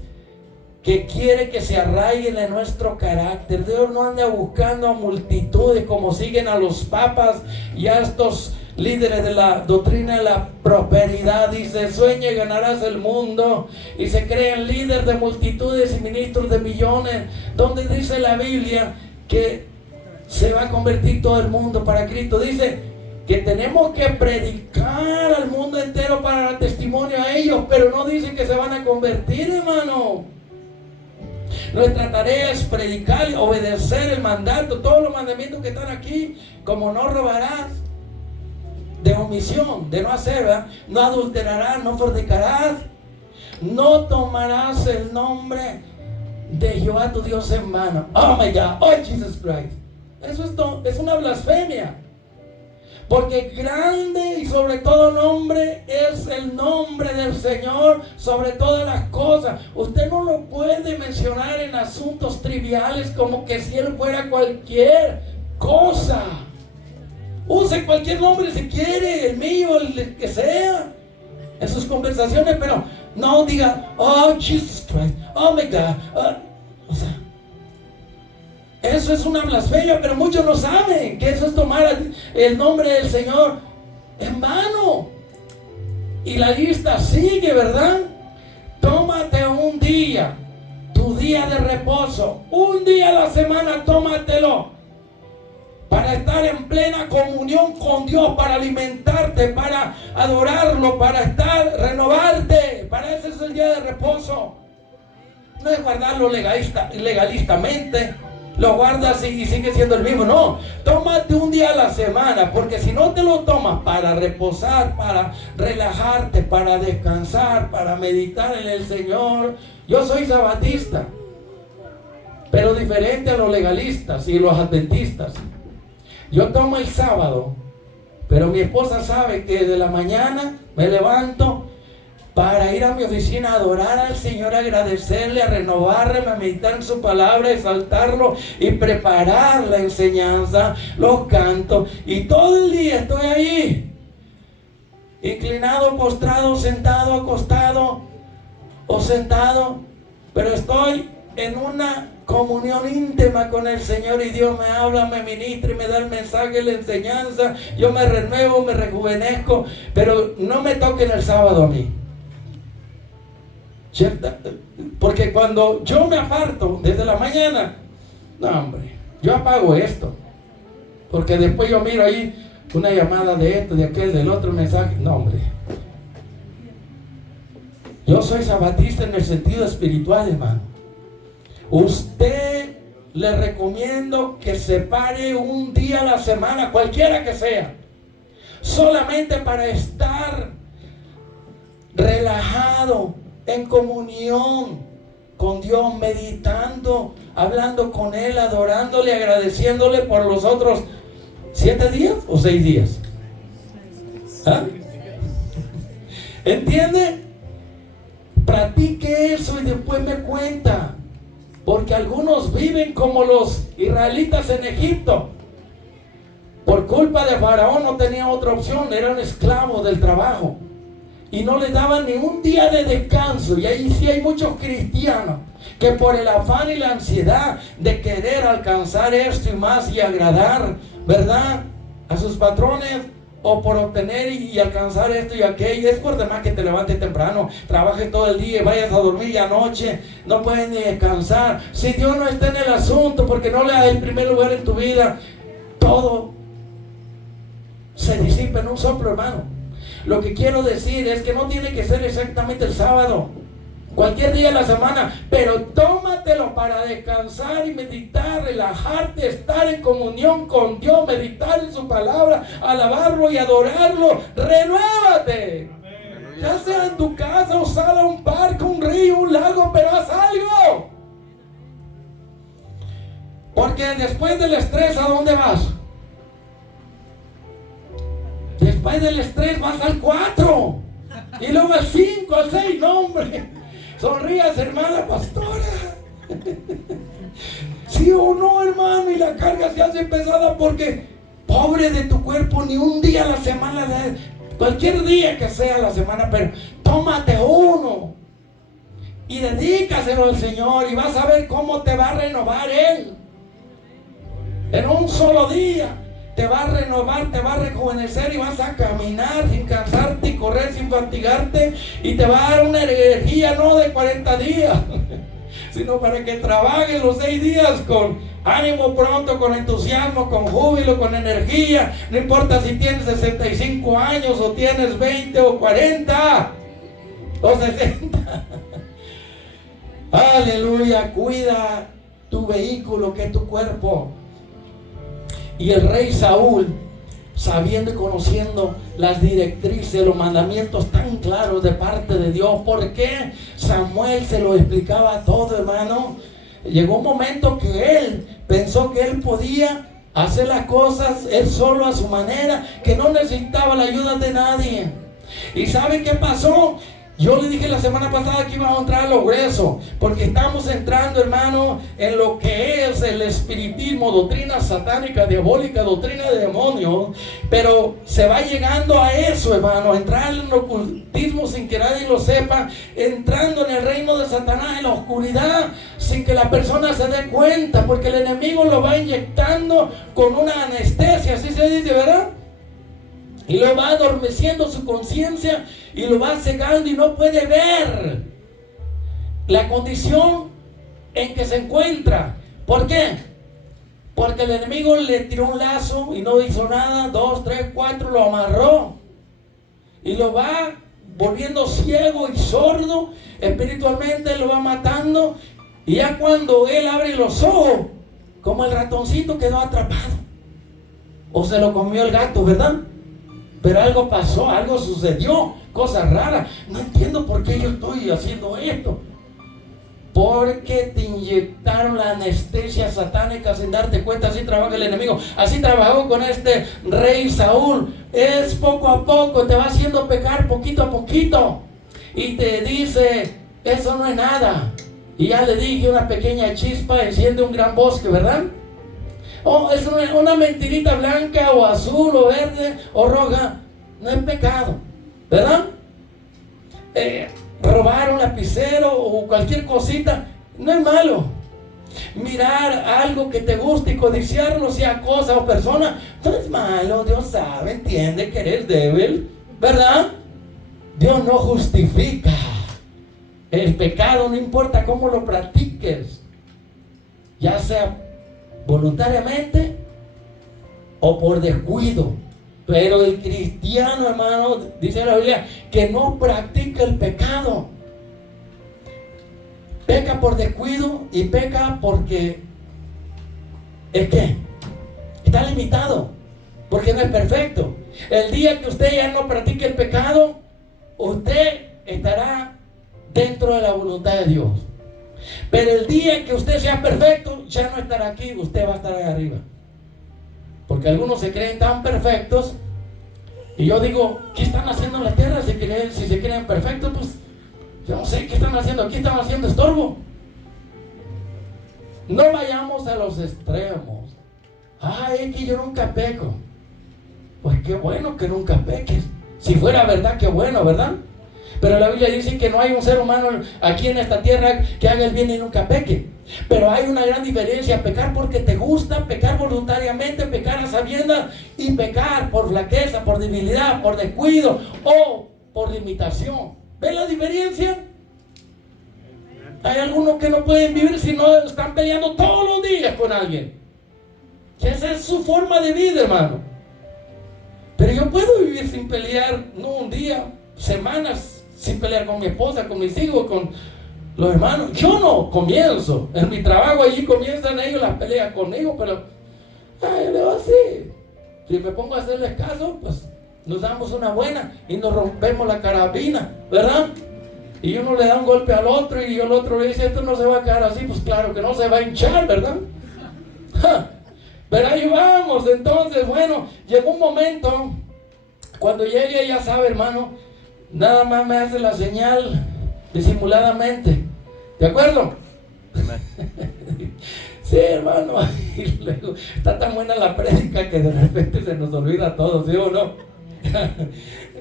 que quiere que se arraiguen en nuestro carácter. Dios no anda buscando a multitudes como siguen a los papas y a estos líderes de la doctrina de la prosperidad. Dice, sueña y ganarás el mundo, y se creen líderes de multitudes y ministros de millones, donde dice la Biblia que se va a convertir todo el mundo para Cristo. Dice que tenemos que predicar al mundo entero para dar testimonio a ellos, pero no dice que se van a convertir, hermano. Nuestra tarea es predicar y obedecer el mandato, todos los mandamientos que están aquí, como no robarás, de omisión, de no hacer, ¿verdad? No adulterarás, no fornicarás, no tomarás el nombre de Jehová tu Dios en vano. Oh my God, oh Jesus Christ. Eso es una blasfemia. Porque grande y sobre todo nombre es el nombre del Señor sobre todas las cosas. Usted no lo puede mencionar en asuntos triviales como que si Él fuera cualquier cosa. Use cualquier nombre si quiere, el mío, el que sea, en sus conversaciones, pero no diga, oh Jesus Christ, oh my God. O sea, eso es una blasfemia, pero muchos no saben que eso es tomar el nombre del Señor en vano. Y la lista sigue, ¿verdad? Tómate un día, tu día de reposo, un día a la semana, tómatelo, para estar en plena comunión con Dios, para alimentarte, para adorarlo, para renovarte. Para eso es el día de reposo. No es guardarlo legalistamente. Lo guardas y sigue siendo el mismo. No, tómate un día a la semana, porque si no te lo tomas para reposar, para relajarte, para descansar, para meditar en el Señor. Yo soy sabatista, pero diferente a los legalistas y los adventistas. Yo tomo el sábado, pero mi esposa sabe que de la mañana me levanto para ir a mi oficina a adorar al Señor, a agradecerle, a renovarle, a meditar en su palabra, exaltarlo y preparar la enseñanza, los cantos. Y todo el día estoy ahí, inclinado, postrado, sentado, acostado o sentado, pero estoy en una comunión íntima con el Señor y Dios me habla, me ministra y me da el mensaje, la enseñanza, yo me renuevo, me rejuvenezco, pero no me toquen el sábado a mí. ¿Cierto? Porque cuando yo me aparto desde la mañana, no hombre, yo apago esto, porque después yo miro ahí una llamada de esto, de aquel, del otro mensaje, no hombre. Yo soy sabatista en el sentido espiritual, hermano. Usted le recomiendo que separe un día a la semana, cualquiera que sea, solamente para estar relajado, en comunión con Dios, meditando, hablando con Él, adorándole, agradeciéndole por los otros 7 días o 6 días. ¿Ah? ¿Entiende? Practique eso y después me cuenta. Porque algunos viven como los israelitas en Egipto. Por culpa de Faraón no tenía otra opción, eran esclavos del trabajo. Y no les daban ni un día de descanso. Y ahí sí hay muchos cristianos que por el afán y la ansiedad de querer alcanzar esto y más y agradar, ¿verdad?, a sus patrones, o por obtener y alcanzar esto y aquello, es por demás que te levantes temprano, trabajes todo el día y vayas a dormir anoche, no puedes ni descansar. Si Dios no está en el asunto, porque no le da el primer lugar en tu vida, todo se disipa en un soplo, hermano. Lo que quiero decir es que no tiene que ser exactamente el sábado, cualquier día de la semana, pero tómatelo para descansar y meditar, relajarte, estar en comunión con Dios, meditar en su palabra, alabarlo y adorarlo. Renuévate. Ya sea en tu casa o sala, un parque, un río, un lago, pero haz algo. Porque después del estrés, ¿a dónde vas? Después del estrés vas al 4 y luego al 5, al 6, no hombre. Sonrías, hermana pastora. Sí o no, hermano, y la carga se hace pesada porque pobre de tu cuerpo, ni un día a la semana, cualquier día que sea la semana, pero tómate uno y dedícaselo al Señor y vas a ver cómo te va a renovar Él. En un solo día te va a renovar, te va a rejuvenecer y vas a caminar sin cansarte y correr sin fatigarte, y te va a dar una energía no de 40 días, sino para que trabajes los 6 días con ánimo pronto, con entusiasmo, con júbilo, con energía. No importa si tienes 65 años o tienes 20 o 40 o 60. Aleluya, cuida tu vehículo que es tu cuerpo. Y el rey Saúl, sabiendo y conociendo las directrices, los mandamientos tan claros de parte de Dios, porque Samuel se lo explicaba todo, hermano. Llegó un momento que él pensó que él podía hacer las cosas él solo a su manera, que no necesitaba la ayuda de nadie. ¿Y sabe qué pasó? Yo le dije la semana pasada que íbamos a entrar a lo grueso, porque estamos entrando, hermano, en lo que es el espiritismo, doctrina satánica, diabólica, doctrina de demonios. Pero se va llegando a eso, hermano, entrar en el ocultismo sin que nadie lo sepa, entrando en el reino de Satanás, en la oscuridad, sin que la persona se dé cuenta, porque el enemigo lo va inyectando con una anestesia, así se dice, ¿verdad? Y lo va adormeciendo su conciencia y lo va cegando y no puede ver la condición en que se encuentra. ¿Por qué? Porque el enemigo le tiró un lazo y no hizo nada, 2, 3, 4, lo amarró y lo va volviendo ciego y sordo, espiritualmente lo va matando, y ya cuando él abre los ojos, como el ratoncito quedó atrapado, o se lo comió el gato, ¿verdad? Pero algo pasó, algo sucedió, cosas raras. No entiendo por qué yo estoy haciendo esto. Porque te inyectaron la anestesia satánica sin darte cuenta. Así trabaja el enemigo. Así trabajó con este rey Saúl. Es poco a poco, te va haciendo pecar poquito a poquito. Y te dice, eso no es nada. Y ya le dije, una pequeña chispa enciende un gran bosque, ¿verdad? Oh, es una mentirita blanca o azul o verde o roja, no es pecado, ¿verdad? Robar un lapicero o cualquier cosita No es malo. Mirar algo que te guste y codiciarlo, sea cosa o persona, no es malo. Dios sabe, entiende que eres débil, ¿verdad? Dios no justifica el pecado, no importa cómo lo practiques, ya sea voluntariamente o por descuido. Pero el cristiano, hermano, dice la Biblia, que no practica el pecado. Peca por descuido y peca porque es que está limitado, porque no es perfecto. El día que usted ya no practique el pecado, usted estará dentro de la voluntad de Dios. Pero el día que usted sea perfecto, ya no estará aquí, usted va a estar ahí arriba. Porque algunos se creen tan perfectos. Y yo digo, ¿qué están haciendo en la tierra si se creen perfectos? Pues yo no sé qué están haciendo aquí, están haciendo estorbo. No vayamos a los extremos. Es que yo nunca peco. Pues qué bueno que nunca peques. Si fuera verdad, qué bueno, ¿verdad? Pero la Biblia dice que no hay un ser humano aquí en esta tierra que haga el bien y nunca peque. Pero hay una gran diferencia: pecar porque te gusta, pecar voluntariamente, pecar a sabiendas, y pecar por flaqueza, por debilidad, por descuido o por limitación. ¿Ven la diferencia? Hay algunos que no pueden vivir si no están peleando todos los días con alguien. Que esa es su forma de vida, hermano. Pero yo puedo vivir sin pelear, no un día, semanas sin pelear con mi esposa, con mis hijos, con los hermanos. Yo no comienzo. En mi trabajo allí comienzan ellos las peleas conmigo, pero le va así. Si me pongo a hacerles caso, pues nos damos una buena y nos rompemos la carabina, ¿verdad? Y uno le da un golpe al otro y el otro le dice, esto no se va a quedar así. Pues claro que no, se va a hinchar, ¿verdad? Pero ahí vamos. Entonces, bueno, llegó un momento, cuando llegue, ya sabe, hermano, nada más me hace la señal disimuladamente, ¿de acuerdo? Sí, hermano. Y luego está tan buena la prédica que de repente se nos olvida todo, ¿sí o no?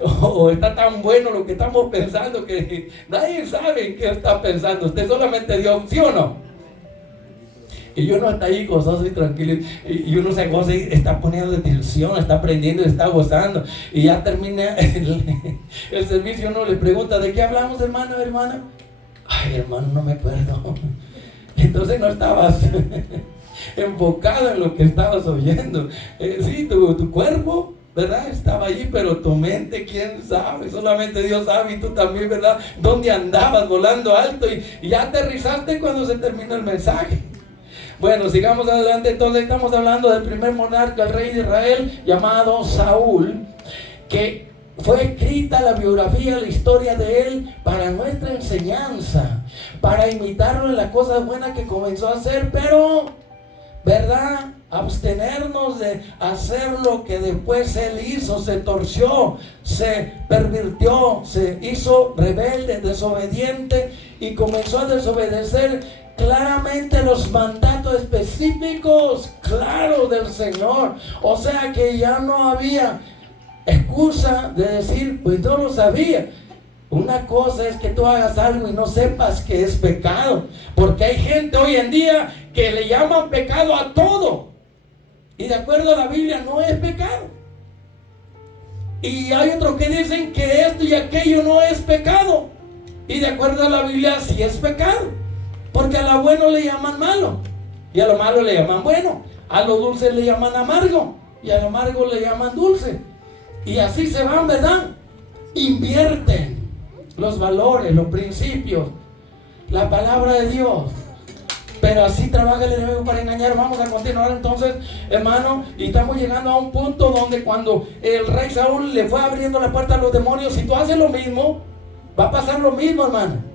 O está tan bueno lo que estamos pensando que nadie sabe qué está pensando. Usted solamente Dios, ¿sí o no? Y uno está ahí gozoso y tranquilo, y uno se goza y está poniendo atención, está aprendiendo y está gozando. Y ya termina el servicio, uno le pregunta, ¿de qué hablamos, hermano, hermana? Ay, hermano, no me acuerdo. Entonces no estabas enfocado en lo que estabas oyendo. Sí, tu cuerpo, ¿verdad? Estaba allí, pero tu mente, quién sabe, solamente Dios sabe, y tú también, ¿verdad? ¿Dónde andabas volando alto? Y ya aterrizaste cuando se terminó el mensaje. Bueno, sigamos adelante. Entonces estamos hablando del primer monarca, el rey de Israel, llamado Saúl, que fue escrita la biografía, la historia de él para nuestra enseñanza, para imitarlo en las cosas buenas que comenzó a hacer, pero, ¿verdad?, abstenernos de hacer lo que después él hizo. Se torció, se pervirtió, se hizo rebelde, desobediente, y comenzó a desobedecer claramente los mandatos específicos, claros, del Señor. O sea que ya no había excusa de decir, pues no lo sabía. Una cosa es que tú hagas algo y no sepas que es pecado, porque hay gente hoy en día que le llaman pecado a todo, y de acuerdo a la Biblia no es pecado. Y hay otros que dicen que esto y aquello no es pecado, y de acuerdo a la Biblia sí es pecado. Porque a lo bueno le llaman malo, y a lo malo le llaman bueno. A lo dulce le llaman amargo, y a lo amargo le llaman dulce. Y así se van, ¿verdad? Invierten los valores, los principios, la palabra de Dios. Pero así trabaja el enemigo para engañar. Vamos a continuar entonces, hermano. Y estamos llegando a un punto donde cuando el rey Saúl le fue abriendo la puerta a los demonios, si tú haces lo mismo, va a pasar lo mismo, hermano.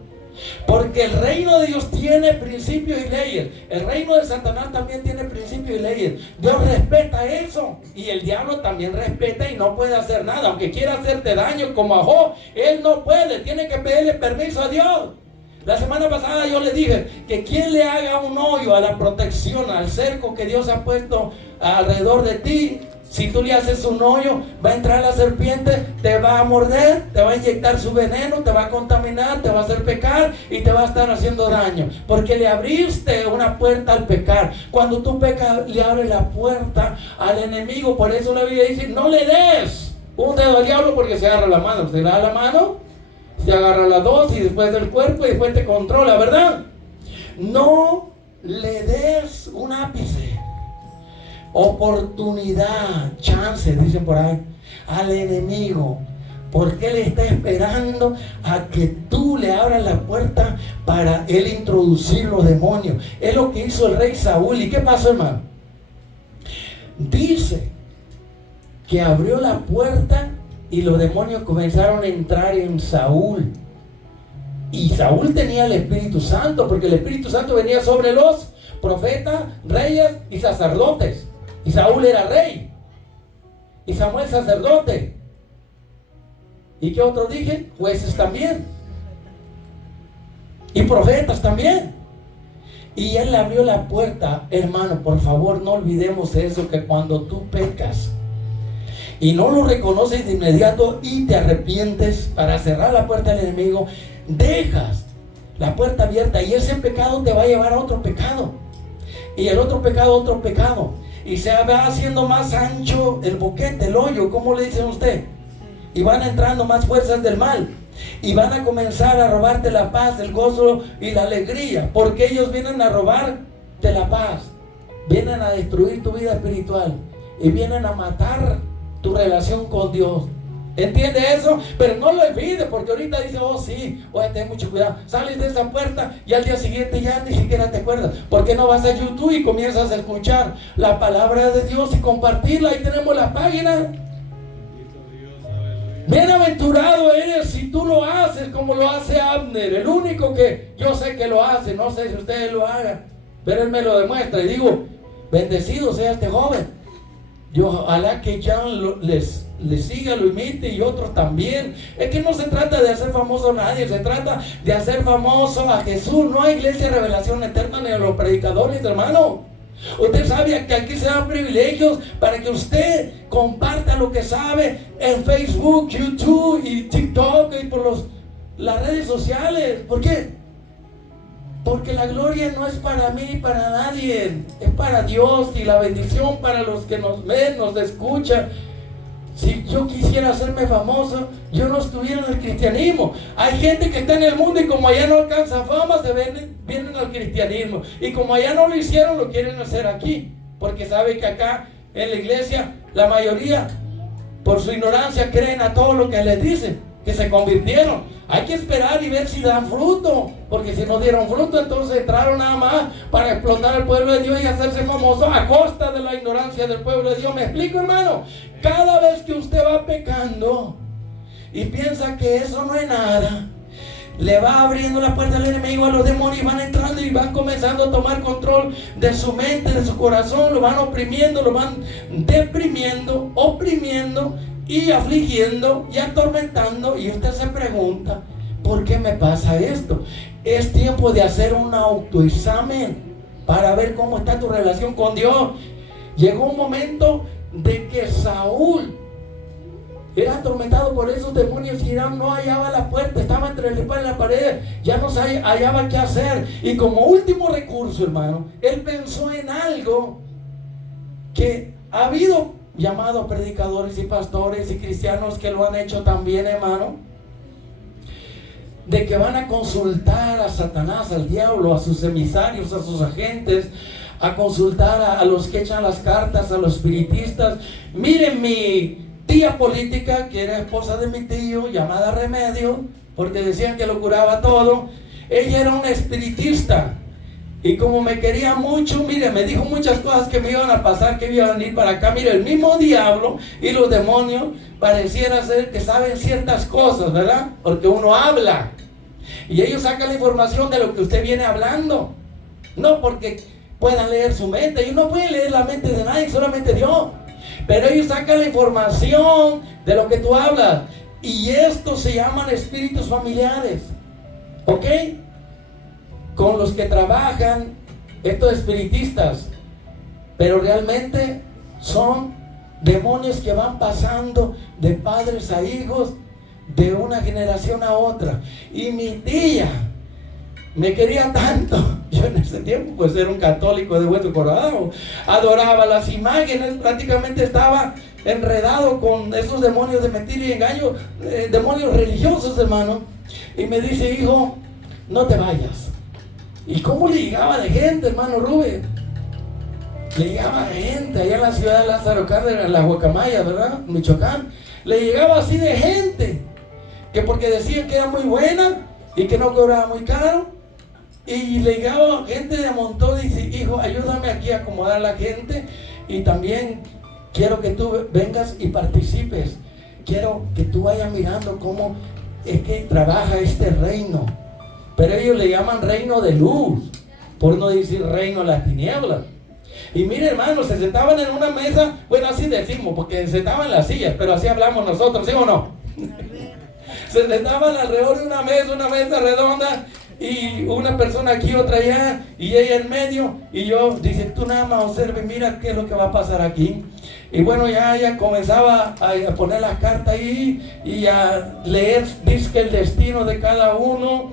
Porque el reino de Dios tiene principios y leyes. El reino de Satanás también tiene principios y leyes. Dios respeta eso, y el diablo también respeta y no puede hacer nada. Aunque quiera hacerte daño como a Job, él no puede, tiene que pedirle permiso a Dios. La semana pasada yo le dije que quien le haga un hoyo a la protección, al cerco que Dios ha puesto alrededor de ti, Si tú le haces un hoyo, va a entrar la serpiente, te va a morder, te va a inyectar su veneno, te va a contaminar, te va a hacer pecar y te va a estar haciendo daño. Porque le abriste una puerta al pecar. Cuando tú pecas, le abres la puerta al enemigo. Por eso la Biblia dice, no le des un dedo al diablo porque se agarra la mano. Se da la mano, se agarra las dos y después del cuerpo y después te controla, ¿verdad? No le des un ápice, oportunidad, chance, dicen por ahí, al enemigo, porque él está esperando a que tú le abras la puerta para él introducir los demonios. Es lo que hizo el rey Saúl. ¿Y qué pasó, hermano? Dice que abrió la puerta y los demonios comenzaron a entrar en Saúl. Y Saúl tenía el Espíritu Santo, porque el Espíritu Santo venía sobre los profetas, reyes y sacerdotes. Y Saúl era rey. Y Samuel sacerdote. ¿Y qué otro dije? Jueces también. Y profetas también. Y él abrió la puerta. Hermano, por favor, no olvidemos eso, que cuando tú pecas y no lo reconoces de inmediato y te arrepientes para cerrar la puerta al enemigo, dejas la puerta abierta y ese pecado te va a llevar a otro pecado. Y el otro pecado, otro pecado. Y se va haciendo más ancho el boquete, el hoyo, ¿cómo le dicen usted? Y van entrando más fuerzas del mal. Y van a comenzar a robarte la paz, el gozo y la alegría. Porque ellos vienen a robarte la paz. Vienen a destruir tu vida espiritual. Y vienen a matar tu relación con Dios. ¿Entiende eso? Pero no lo olvides, porque ahorita dice, oh sí, oye, ten mucho cuidado. Sales de esa puerta y al día siguiente ya ni siquiera te acuerdas. ¿Por qué no vas a YouTube y comienzas a escuchar la palabra de Dios y compartirla? Ahí tenemos la página. Bienaventurado eres si tú lo haces como lo hace Abner, el único que yo sé que lo hace. No sé si ustedes lo hagan, pero él me lo demuestra. Y digo, bendecido sea este joven. Yo ojalá que ya le siga, lo imite y otros también. Es que no se trata de hacer famoso a nadie, se trata de hacer famoso a Jesús. No hay iglesia de revelación eterna ni a los predicadores, hermano. Usted sabe que aquí se dan privilegios para que usted comparta lo que sabe en Facebook, YouTube y TikTok y por las redes sociales. ¿Por qué? Porque la gloria no es para mí, para nadie, es para Dios, y la bendición para los que nos ven, nos escuchan. Si yo quisiera hacerme famoso, yo no estuviera en el cristianismo. Hay gente que está en el mundo y como allá no alcanza fama, vienen al cristianismo. Y como allá no lo hicieron, lo quieren hacer aquí. Porque sabe que acá en la iglesia, la mayoría, por su ignorancia, creen a todo lo que les dicen, que se convirtieron. Hay que esperar y ver si dan fruto, porque si no dieron fruto, entonces entraron nada más para explotar al pueblo de Dios y hacerse famoso a costa de la ignorancia del pueblo de Dios. ¿Me explico, hermano? Cada vez que usted va pecando y piensa que eso no es nada, le va abriendo la puerta al enemigo, a los demonios, van entrando y van comenzando a tomar control de su mente, de su corazón, lo van oprimiendo, lo van deprimiendo, oprimiendo y afligiendo y atormentando. Y usted se pregunta, ¿por qué me pasa esto? Es tiempo de hacer un autoexamen para ver cómo está tu relación con Dios. Llegó un momento de que Saúl era atormentado por esos demonios y no hallaba la puerta, estaba entre la espada y la pared, ya no hallaba qué hacer. Y como último recurso, hermano, él pensó en algo que ha habido llamados predicadores y pastores y cristianos que lo han hecho también, hermano, de que van a consultar a Satanás, al diablo, a sus emisarios, a sus agentes, a consultar a los que echan las cartas, a los espiritistas. Miren, mi tía política, que era esposa de mi tío, llamada Remedio, porque decían que lo curaba todo, ella era una espiritista. Y como me quería mucho, mire, me dijo muchas cosas que me iban a pasar, que me iban a venir para acá. Mire, el mismo diablo y los demonios pareciera ser que saben ciertas cosas, ¿verdad? Porque uno habla. Y ellos sacan la información de lo que usted viene hablando. No porque puedan leer su mente. Ellos no pueden leer la mente de nadie, solamente Dios. Pero ellos sacan la información de lo que tú hablas. Y estos se llaman espíritus familiares. ¿Ok? Con los que trabajan estos espiritistas, pero realmente son demonios que van pasando de padres a hijos, de una generación a otra. Y mi tía me quería tanto. Yo en ese tiempo pues era un católico de hueso colorado, adoraba las imágenes, prácticamente estaba enredado con esos demonios de mentira y engaño, demonios religiosos, hermano. Y me dice: hijo, no te vayas. ¿Y cómo le llegaba de gente, hermano Rubén? Le llegaba gente allá en la ciudad de Lázaro Cárdenas, en la Guacamaya, ¿verdad? Michoacán. Le llegaba así de gente, que porque decían que era muy buena y que no cobraba muy caro. Y le llegaba gente de a montón y dice: hijo, ayúdame aquí a acomodar a la gente, y también quiero que tú vengas y participes. Quiero que tú vayas mirando cómo es que trabaja este reino. Pero ellos le llaman reino de luz, por no decir reino de las tinieblas. Y mire, hermano, se sentaban en una mesa, bueno, así decimos, porque se sentaban en las sillas, pero así hablamos nosotros, ¿sí o no? Se sentaban alrededor de una mesa redonda, y una persona aquí, otra allá, y ella en medio, y yo, dice: tú nada más observe, mira qué es lo que va a pasar aquí. Y bueno, ya ella comenzaba a poner las cartas ahí, y a leer, dice que el destino de cada uno,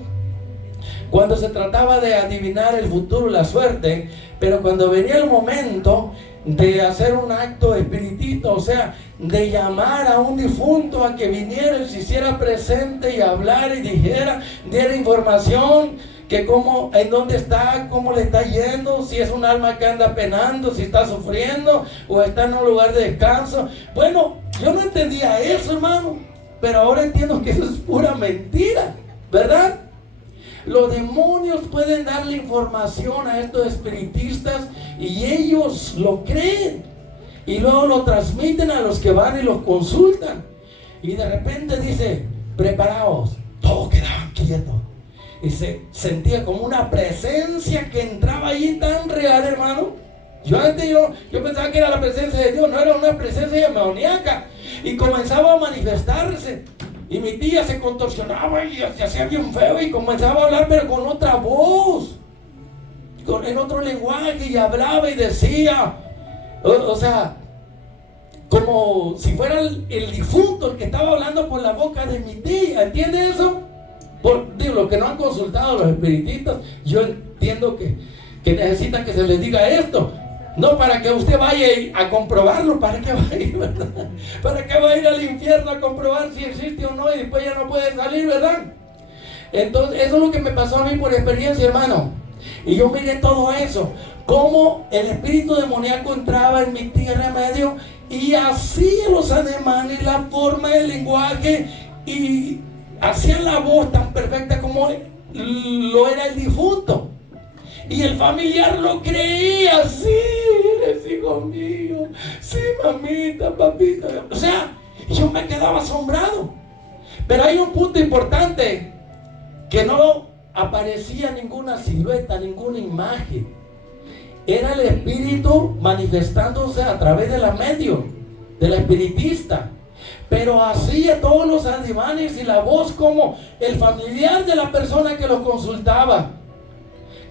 cuando se trataba de adivinar el futuro, la suerte. Pero cuando venía el momento de hacer un acto espiritista, o sea, de llamar a un difunto a que viniera y se hiciera presente y hablara y dijera, diera información, que cómo, en dónde está, cómo le está yendo, si es un alma que anda penando, si está sufriendo o está en un lugar de descanso. Bueno, yo no entendía eso, hermano, pero ahora entiendo que eso es pura mentira, ¿verdad? Los demonios pueden darle información a estos espiritistas y ellos lo creen, y luego lo transmiten a los que van y los consultan, y de repente dice: preparaos. Todos quedaban quietos y se sentía como una presencia que entraba ahí tan real, hermano. Yo pensaba que era la presencia de Dios, no, era una presencia demoníaca, y comenzaba a manifestarse. Y mi tía se contorsionaba y se hacía bien feo y comenzaba a hablar, pero con otra voz, en otro lenguaje, y hablaba y decía, o sea, como si fuera el difunto el que estaba hablando por la boca de mi tía. ¿Entiende eso? Digo, los que no han consultado a los espiritistas, yo entiendo que necesitan que se les diga esto. No para que usted vaya a comprobarlo, ¿para qué va a ir, verdad? ¿Para qué va a ir al infierno a comprobar si existe o no y después ya no puede salir, verdad? Entonces, eso es lo que me pasó a mí por experiencia, hermano. Y yo miré todo eso, cómo el espíritu demoníaco entraba en mi tía Remedio y hacía los ademanes, la forma del lenguaje, y hacía la voz tan perfecta como lo era el difunto. Y el familiar lo creía: sí, eres hijo mío, sí, mamita, papita. O sea, yo me quedaba asombrado. Pero hay un punto importante, que no aparecía ninguna silueta, ninguna imagen. Era el espíritu manifestándose a través de la medium, de la espiritista. Pero hacía todos los ademanes y la voz como el familiar de la persona que lo consultaba.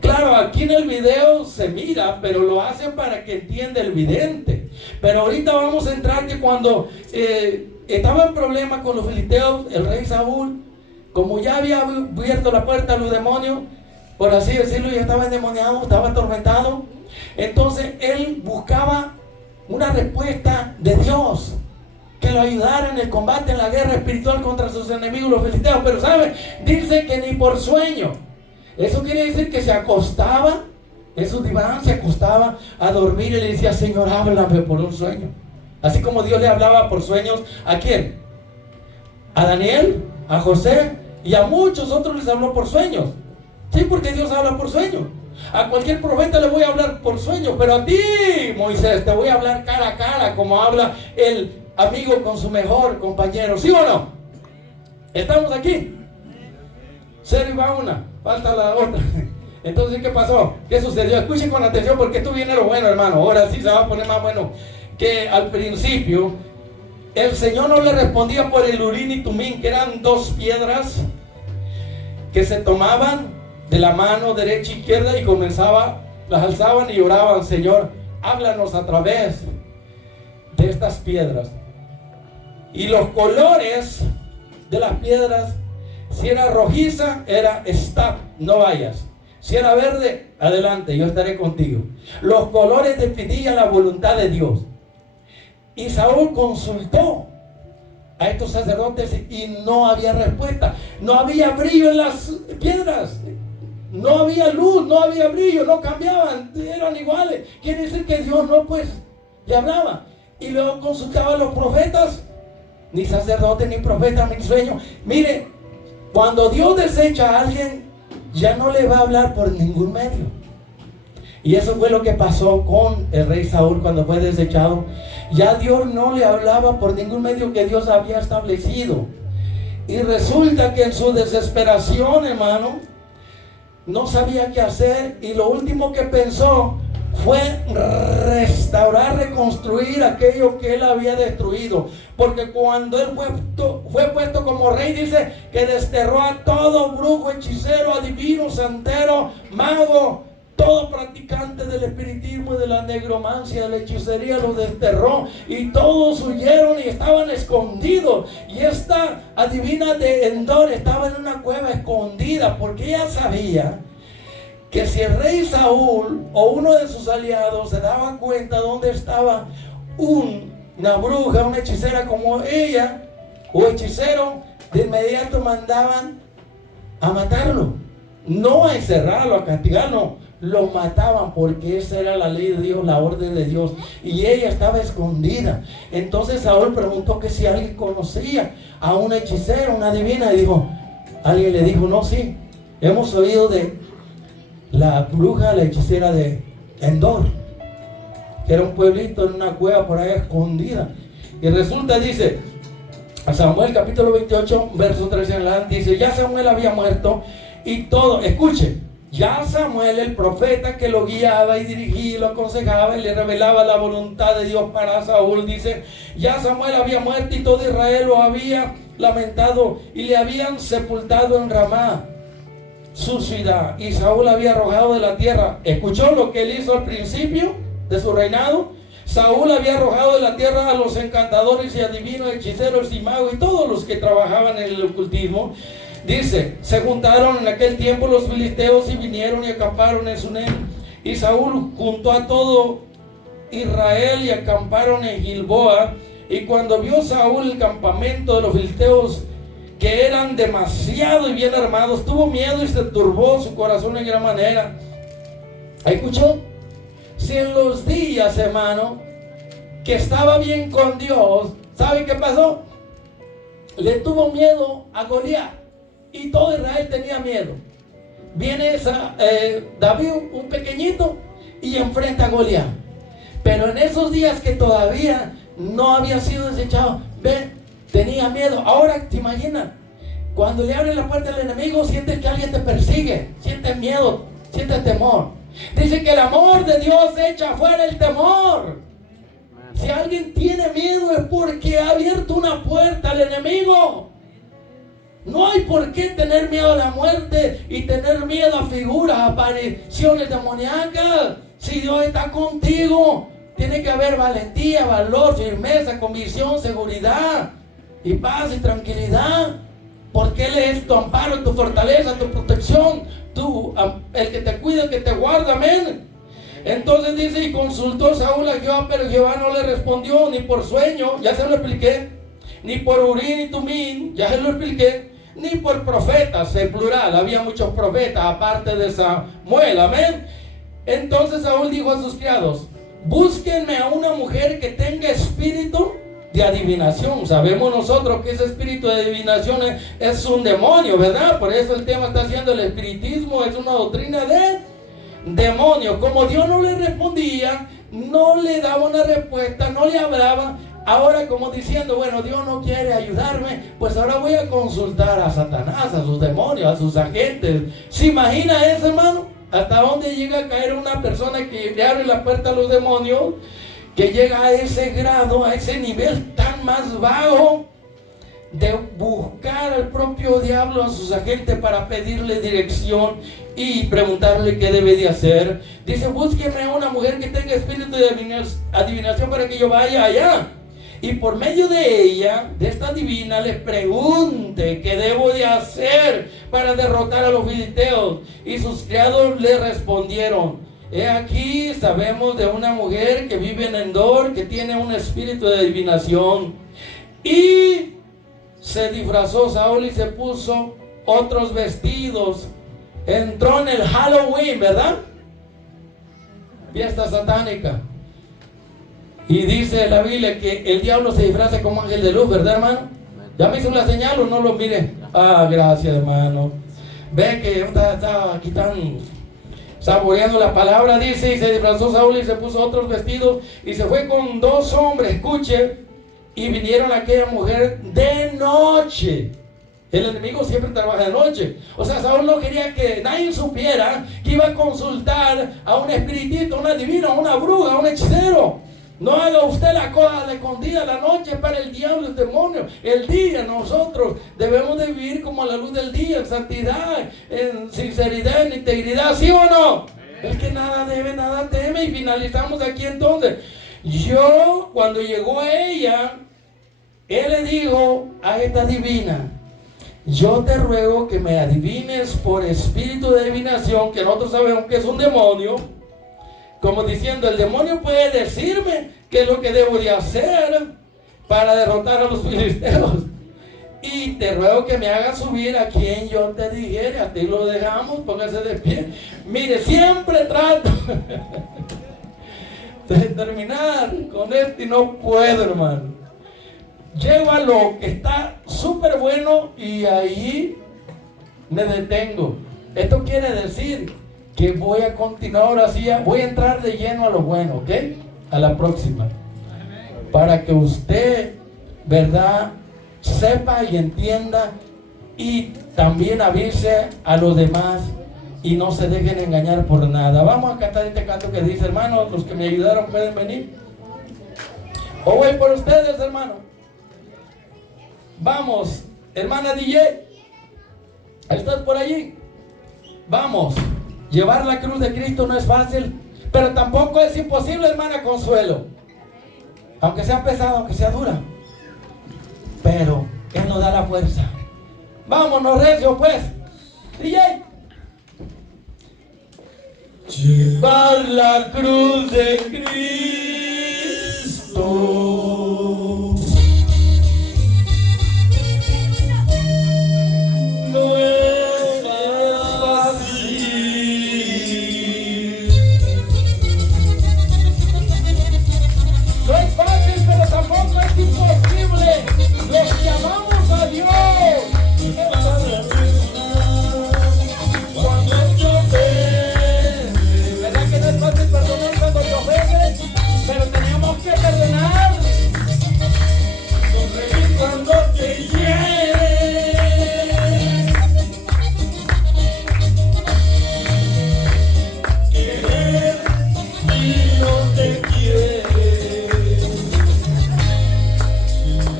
Claro, aquí en el video se mira, pero lo hacen para que entienda el vidente. Pero ahorita vamos a entrar que cuando estaba en problema con los filisteos, el rey Saúl, como ya había abierto la puerta a los demonios, por así decirlo, ya estaba endemoniado, estaba atormentado. Entonces él buscaba una respuesta de Dios que lo ayudara en el combate, en la guerra espiritual contra sus enemigos, los filisteos. Pero ¿sabe? Dice que ni por sueño. Eso quiere decir que se acostaba en su diván, se acostaba a dormir y le decía: Señor, háblame por un sueño. Así como Dios le hablaba por sueños, ¿a quién? A Daniel, a José y a muchos otros les habló por sueños. Sí, porque Dios habla por sueños. A cualquier profeta le voy a hablar por sueños, pero a ti, Moisés, te voy a hablar cara a cara, como habla el amigo con su mejor compañero. ¿Sí o no? ¿Estamos aquí? Cero y va una, falta la otra. Entonces, ¿qué pasó? ¿Qué sucedió? Escuchen con atención, porque esto viene lo bueno, hermano. Ahora sí se va a poner más bueno. Que al principio el Señor no le respondía por el Urim y Tumim, que eran dos piedras que se tomaban de la mano derecha e izquierda y las alzaban y oraban: Señor, háblanos a través de estas piedras. Y los colores de las piedras, si era rojiza, era stop, no vayas. Si era verde, adelante, yo estaré contigo. Los colores definían la voluntad de Dios. Y Saúl consultó a estos sacerdotes y no había respuesta. No había brillo en las piedras. No había luz, no había brillo, no cambiaban, eran iguales. Quiere decir que Dios no, pues, le hablaba. Y luego consultaba a los profetas. Ni sacerdote, ni profeta, ni sueño. Mire, cuando Dios desecha a alguien, ya no le va a hablar por ningún medio. Y eso fue lo que pasó con el rey Saúl cuando fue desechado. Ya Dios no le hablaba por ningún medio que Dios había establecido. Y resulta que en su desesperación, hermano, no sabía qué hacer. Y lo último que pensó fue restaurar, reconstruir aquello que él había destruido. Porque cuando él fue puesto como rey, dice que desterró a todo brujo, hechicero, adivino, santero, mago, todo practicante del espiritismo, de la negromancia, de la hechicería, los desterró. Y todos huyeron y estaban escondidos. Y esta adivina de Endor estaba en una cueva escondida, porque ella sabía que si el rey Saúl o uno de sus aliados se daba cuenta dónde estaba una bruja, una hechicera como ella, o hechicero, de inmediato mandaban a matarlo. No a encerrarlo, a castigarlo, lo mataban, porque esa era la ley de Dios, la orden de Dios. Y ella estaba escondida. Entonces Saúl preguntó que si alguien conocía a una hechicera, una adivina, y dijo, alguien le dijo, no, sí, hemos oído de la bruja, la hechicera de Endor, que era un pueblito en una cueva por ahí escondida. Y resulta, dice a Samuel capítulo 28 verso 13 en adelante, dice, ya Samuel había muerto y todo, escuche, ya Samuel, el profeta que lo guiaba y dirigía, lo aconsejaba y le revelaba la voluntad de Dios para Saúl, dice, ya Samuel había muerto y todo Israel lo había lamentado y le habían sepultado en Ramá, su ciudad, y Saúl había arrojado de la tierra. ¿Escuchó lo que él hizo al principio de su reinado? Saúl había arrojado de la tierra a los encantadores y adivinos, hechiceros y magos y todos los que trabajaban en el ocultismo. Dice, se juntaron en aquel tiempo los filisteos y vinieron y acamparon en Sunem. Y Saúl juntó a todo Israel y acamparon en Gilboa. Y cuando vio Saúl el campamento de los filisteos, que eran demasiado y bien armados, tuvo miedo y se turbó su corazón en gran manera. ¿Escuchó? Si en los días, hermano, que estaba bien con Dios, ¿sabe qué pasó? Le tuvo miedo a Goliat y todo Israel tenía miedo. Viene David, un pequeñito, y enfrenta a Goliat. Pero en esos días que todavía no había sido desechado, ven, tenía miedo. Ahora te imaginas, cuando le abren la puerta al enemigo, sientes que alguien te persigue, sientes miedo, sientes temor. Dice que el amor de Dios echa fuera el temor. Si alguien tiene miedo es porque ha abierto una puerta al enemigo. No hay por qué tener miedo a la muerte y tener miedo a figuras, apariciones demoníacas. Si Dios está contigo, tiene que haber valentía, valor, firmeza, convicción, seguridad y paz y tranquilidad, porque Él es tu amparo, tu fortaleza, tu protección, el que te cuida, el que te guarda, amén. Entonces dice, y consultó Saúl a Jehová, pero Jehová no le respondió ni por sueño, ya se lo expliqué, ni por Urín y Tumín, ya se lo expliqué, ni por profetas, en plural, había muchos profetas aparte de Samuel, amén. Entonces Saúl dijo a sus criados, búsquenme a una mujer que tenga espíritu de adivinación. Sabemos nosotros que ese espíritu de adivinación es un demonio, ¿verdad? Por eso el tema está siendo el espiritismo, es una doctrina de demonio. Como Dios no le respondía, no le daba una respuesta, no le hablaba, ahora como diciendo, bueno, Dios no quiere ayudarme, pues ahora voy a consultar a Satanás, a sus demonios, a sus agentes. ¿Se imagina eso, hermano? ¿Hasta dónde llega a caer una persona que le abre la puerta a los demonios? Que llega a ese grado, a ese nivel tan más bajo, de buscar al propio diablo a sus agentes para pedirle dirección y preguntarle qué debe de hacer. Dice, búsqueme a una mujer que tenga espíritu de adivinación para que yo vaya allá y por medio de ella, de esta divina, les pregunte qué debo de hacer para derrotar a los filisteos. Y sus criados le respondieron, he aquí sabemos de una mujer que vive en Endor, que tiene un espíritu de adivinación. Y se disfrazó Saúl y se puso otros vestidos. Entró en el Halloween, ¿verdad? Fiesta satánica. Y dice la Biblia que el diablo se disfraza como ángel de luz, ¿verdad, hermano? ¿Ya me hizo la señal o no lo mire? Ah, gracias, hermano. Ve que yo estaba aquí tan saboreando la palabra, dice, y se disfrazó Saúl y se puso otros vestidos y se fue con 2 hombres, escuche, y vinieron a aquella mujer de noche. El enemigo siempre trabaja de noche. O sea, Saúl no quería que nadie supiera que iba a consultar a un espiritito, a una divina, a una bruja, a un hechicero. No haga usted la cosa de escondida. La noche para el diablo y el demonio. El día nosotros debemos de vivir como a la luz del día, en santidad, en sinceridad, en integridad, ¿sí o no? El que nada debe, nada teme. Y finalizamos aquí entonces. Cuando llegó ella, él le dijo a esta divina, yo te ruego que me adivines por espíritu de adivinación, que nosotros sabemos que es un demonio, como diciendo, el demonio puede decirme qué es lo que debo de hacer para derrotar a los filisteos. Y te ruego que me hagas subir a quien yo te dijere. A ti lo dejamos, póngase de pie. Mire, siempre trato de terminar con esto y no puedo, hermano. Llego a lo que está súper bueno y ahí me detengo. Esto quiere decir que voy a continuar ahora sí, voy a entrar de lleno a lo bueno, ¿ok? A la próxima. Para que usted, ¿verdad?, sepa y entienda y también avise a los demás y no se dejen engañar por nada. Vamos a cantar este canto que dice, hermanos, los que me ayudaron pueden venir. O voy por ustedes, hermano. Vamos, hermana DJ, ¿estás por allí? Vamos, llevar la cruz de Cristo no es fácil, pero tampoco es imposible, hermana Consuelo. Aunque sea pesada, aunque sea dura, pero Él nos da la fuerza. Vámonos, recio, pues. DJ. Llevar la cruz de Cristo no es fácil. No es fácil, pero tampoco es imposible. Los que amamos a Dios. Cuando te ofendes, ¿verdad que no es fácil perdonar cuando te ofendes? Pero tenemos que perdonar. Sonreír cuando te hieren. Querer y no te quiere.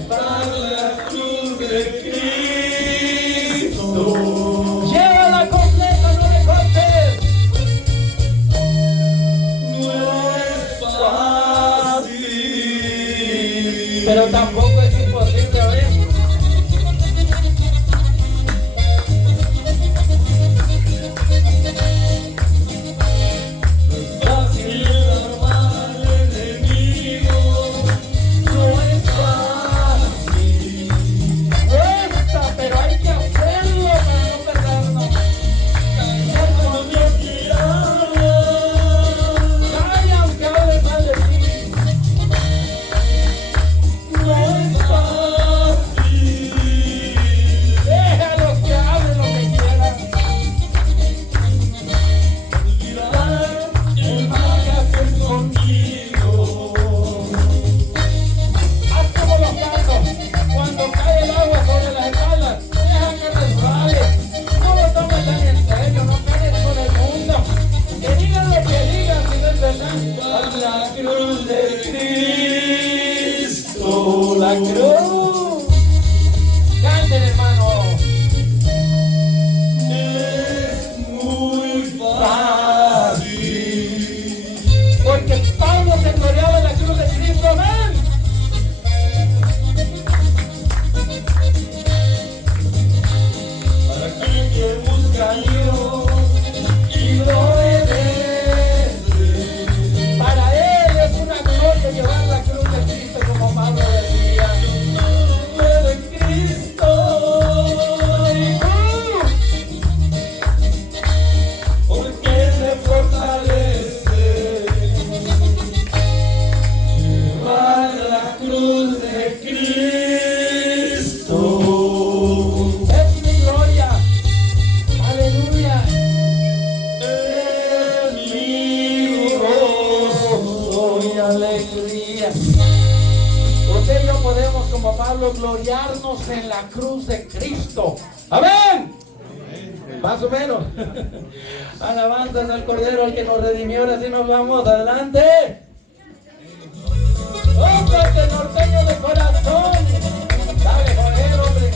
Llevar la cruz de Cristo. Llévala completa, no le cortes. No es fácil, pero tampoco es imposible, ¿ves? No es fácil amar al enemigo, no es fácil. Cuesta, pero hay que hacerlo para no perdernos. Callar como Dios quiera. Calla aunque hable mal de ti. No es fácil. Déjalos que hablen lo que quieran. Olvidar el mal que hacen contigo. Haz como los gatos, cuando cae el agua sobre las espaldas, deja que resbale. No lo tomes tan en serio, no cargues con el mundo. Que digan lo que digan, si no es verdad. La cruz de Cristo, la cruz. aleluya. Usted y yo podemos, como Pablo, gloriarnos en la cruz de Cristo. Amén. Más o menos. Alabanzas al Cordero, al que nos redimió. Así nos vamos adelante. ¡Hombre, norteño de corazón! Dale, joder, hombre.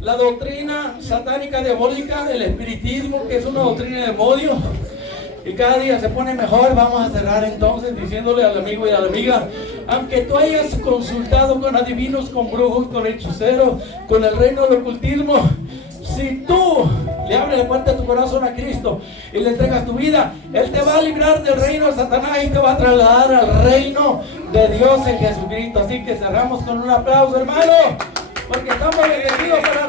La doctrina satánica diabólica, el espiritismo, que es una doctrina de demonio, y cada día se pone mejor. Vamos a cerrar entonces diciéndole al amigo y a la amiga: aunque tú hayas consultado con adivinos, con brujos, con hechiceros, con el reino del ocultismo, si tú le abres la puerta de tu corazón a Cristo y le entregas tu vida, Él te va a librar del reino de Satanás y te va a trasladar al reino de Dios en Jesucristo. Así que cerramos con un aplauso, hermano, porque estamos bendecidos para